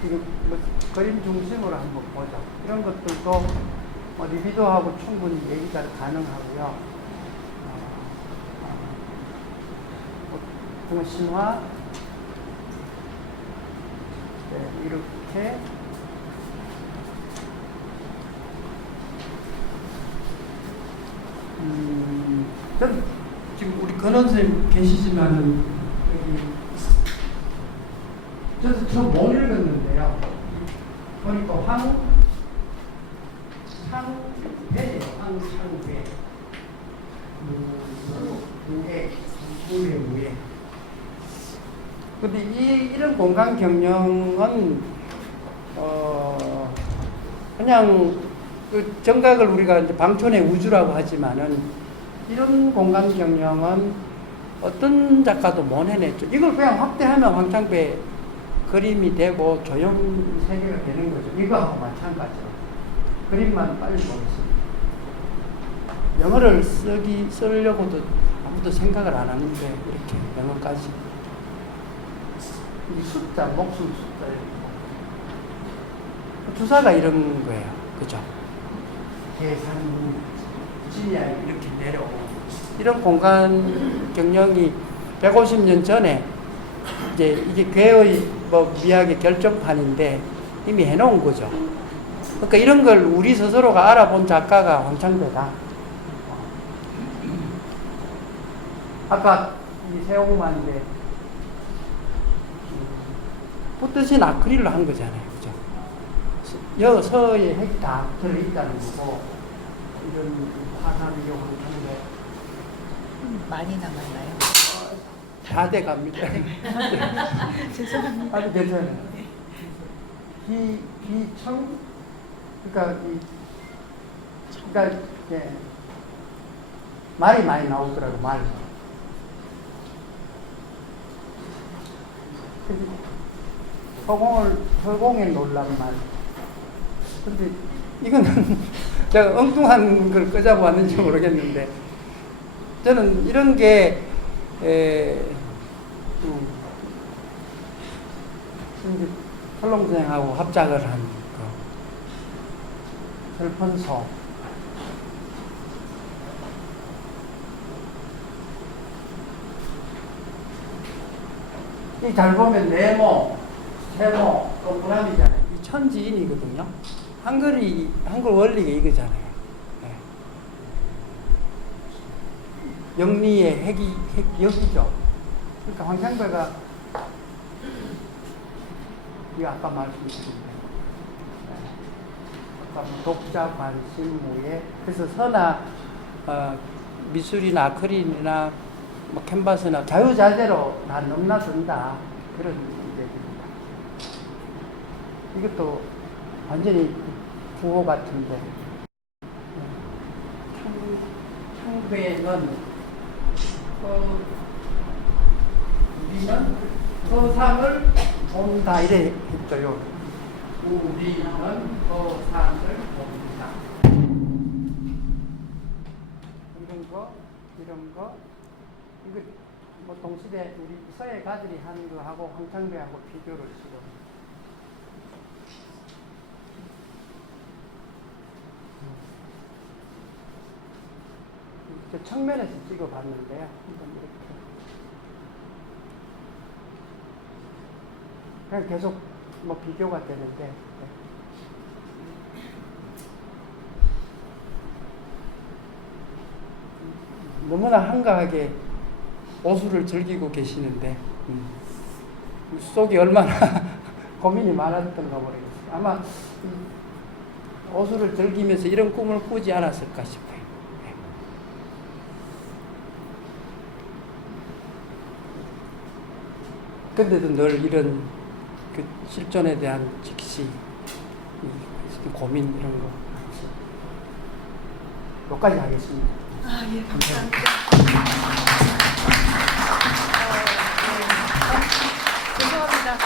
지금 뭐 그림 중심으로 한번 보죠. 이런 것들도 리비도하고 충분히 얘기가 가능하고요. 신화 네, 이렇게 전 지금 우리 근원 선생님 계시지만은 저도 처음 못 읽었는데요. 보니까 황창배예요. 황창배 무예. 근데 이런 공간 경영은 그냥 그 정각을 우리가 이제 방촌의 우주라고 하지만은 이런 공간 경영은 어떤 작가도 못 해냈죠. 이걸 그냥 확대하면 황창배 그림이 되고 조형 세계가 되는 거죠. 이거하고 마찬가지로 그림만 빨리 보겠습니다. 영어를 쓰려고도 아무도 생각을 안 하는데 이렇게 영어까지 이 숫자, 목숨 숫자 주사가 이런 거예요. 그죠? 계산, 지야 이렇게 내려오고 이런 공간 경영이 150년 전에 이제 이게 괴의 뭐 미학의 결정판인데 이미 해놓은 거죠. 그러니까 이런 걸 우리 스스로가 알아본 작가가 황창배다. 아까 이 세옥만인데 붙듯이 아크릴로 한 거잖아요. 그죠? 서에 핵이 다 들어있다는 거고 이런 화산이요 황창배 많이 남았나요? 다 돼갑니다. 죄송합니다. 아주 괜찮아요. 비청 그러니까 예. 말이 많이 나오더라고 말. 허공에 놀란 말. 근데 이거는 제가 엉뚱한 걸 끄자고 왔는지 모르겠는데 저는 이런 게 철롱생하고 합작을 한 그 슬픈 소. 이 잘 보면 네모, 세모, 동그라미잖아요. 이 천지인이거든요. 한글 원리가 이거잖아요. 네. 영리의 핵이죠. 그러니까 황창배가 이 아까 말씀드린 아까 독자 관심 무예 그래서 서나 미술이나 아크릴이나 뭐 캔버스나 자유자재로 다 넘나든다 그런 얘기입니다. 이것도 완전히 구호 같은데 창배는 우리는 서상을 본다 이래 했어요. 우리는 서상을 본다. 이런 거 이거 뭐 동시대 우리 서예 가들이 하는 거하고 황창배하고 비교를 시켜. 저 측면에서 찍어봤는데요. 한번 이렇게. 그냥 계속 뭐 비교가 되는데. 네. 너무나 한가하게 오수를 즐기고 계시는데 속이 얼마나 고민이 많았던가 모르겠어요. 아마 오수를 즐기면서 이런 꿈을 꾸지 않았을까 싶어요. 근데도 늘 이런 그 실존에 대한 직시, 고민 이런 거 여기까지 하겠습니다. 아, 예, 감사합니다. 죄송합니다.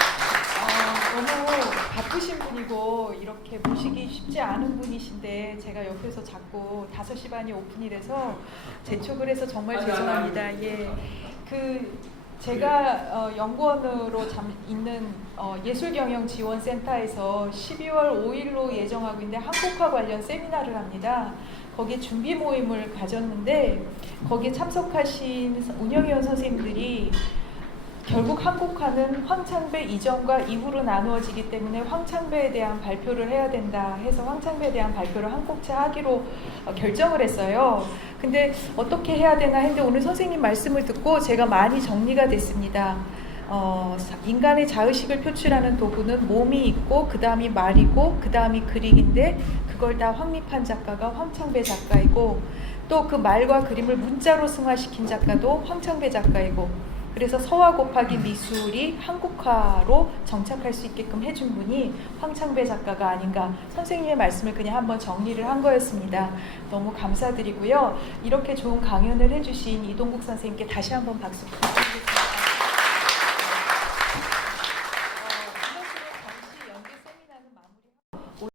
너무 바쁘신 분이고 이렇게 모시기 쉽지 않은 분이신데 제가 옆에서 자꾸 5시 반이 오픈이라서 재촉을 해서 정말 죄송합니다. 예, 제가 연구원으로 있는 예술경영지원센터에서 12월 5일로 예정하고 있는데 한국화 관련 세미나를 합니다. 거기에 준비 모임을 가졌는데 거기에 참석하신 운영위원 선생님들이 결국 한국화는 황창배 이전과 이후로 나누어지기 때문에 황창배에 대한 발표를 해야 된다 해서 황창배에 대한 발표를 한국체 하기로 결정을 했어요. 근데 어떻게 해야 되나 했는데 오늘 선생님 말씀을 듣고 제가 많이 정리가 됐습니다. 인간의 자의식을 표출하는 도구는 몸이 있고 그 다음이 말이고 그 다음이 그림인데 그걸 다 확립한 작가가 황창배 작가이고 또 그 말과 그림을 문자로 승화시킨 작가도 황창배 작가이고 그래서 서화 곱하기 미술이 한국화로 정착할 수 있게끔 해준 분이 황창배 작가가 아닌가 선생님의 말씀을 그냥 한번 정리를 한 거였습니다. 너무 감사드리고요. 이렇게 좋은 강연을 해주신 이동국 선생님께 다시 한번 박수 부탁드리겠습니다.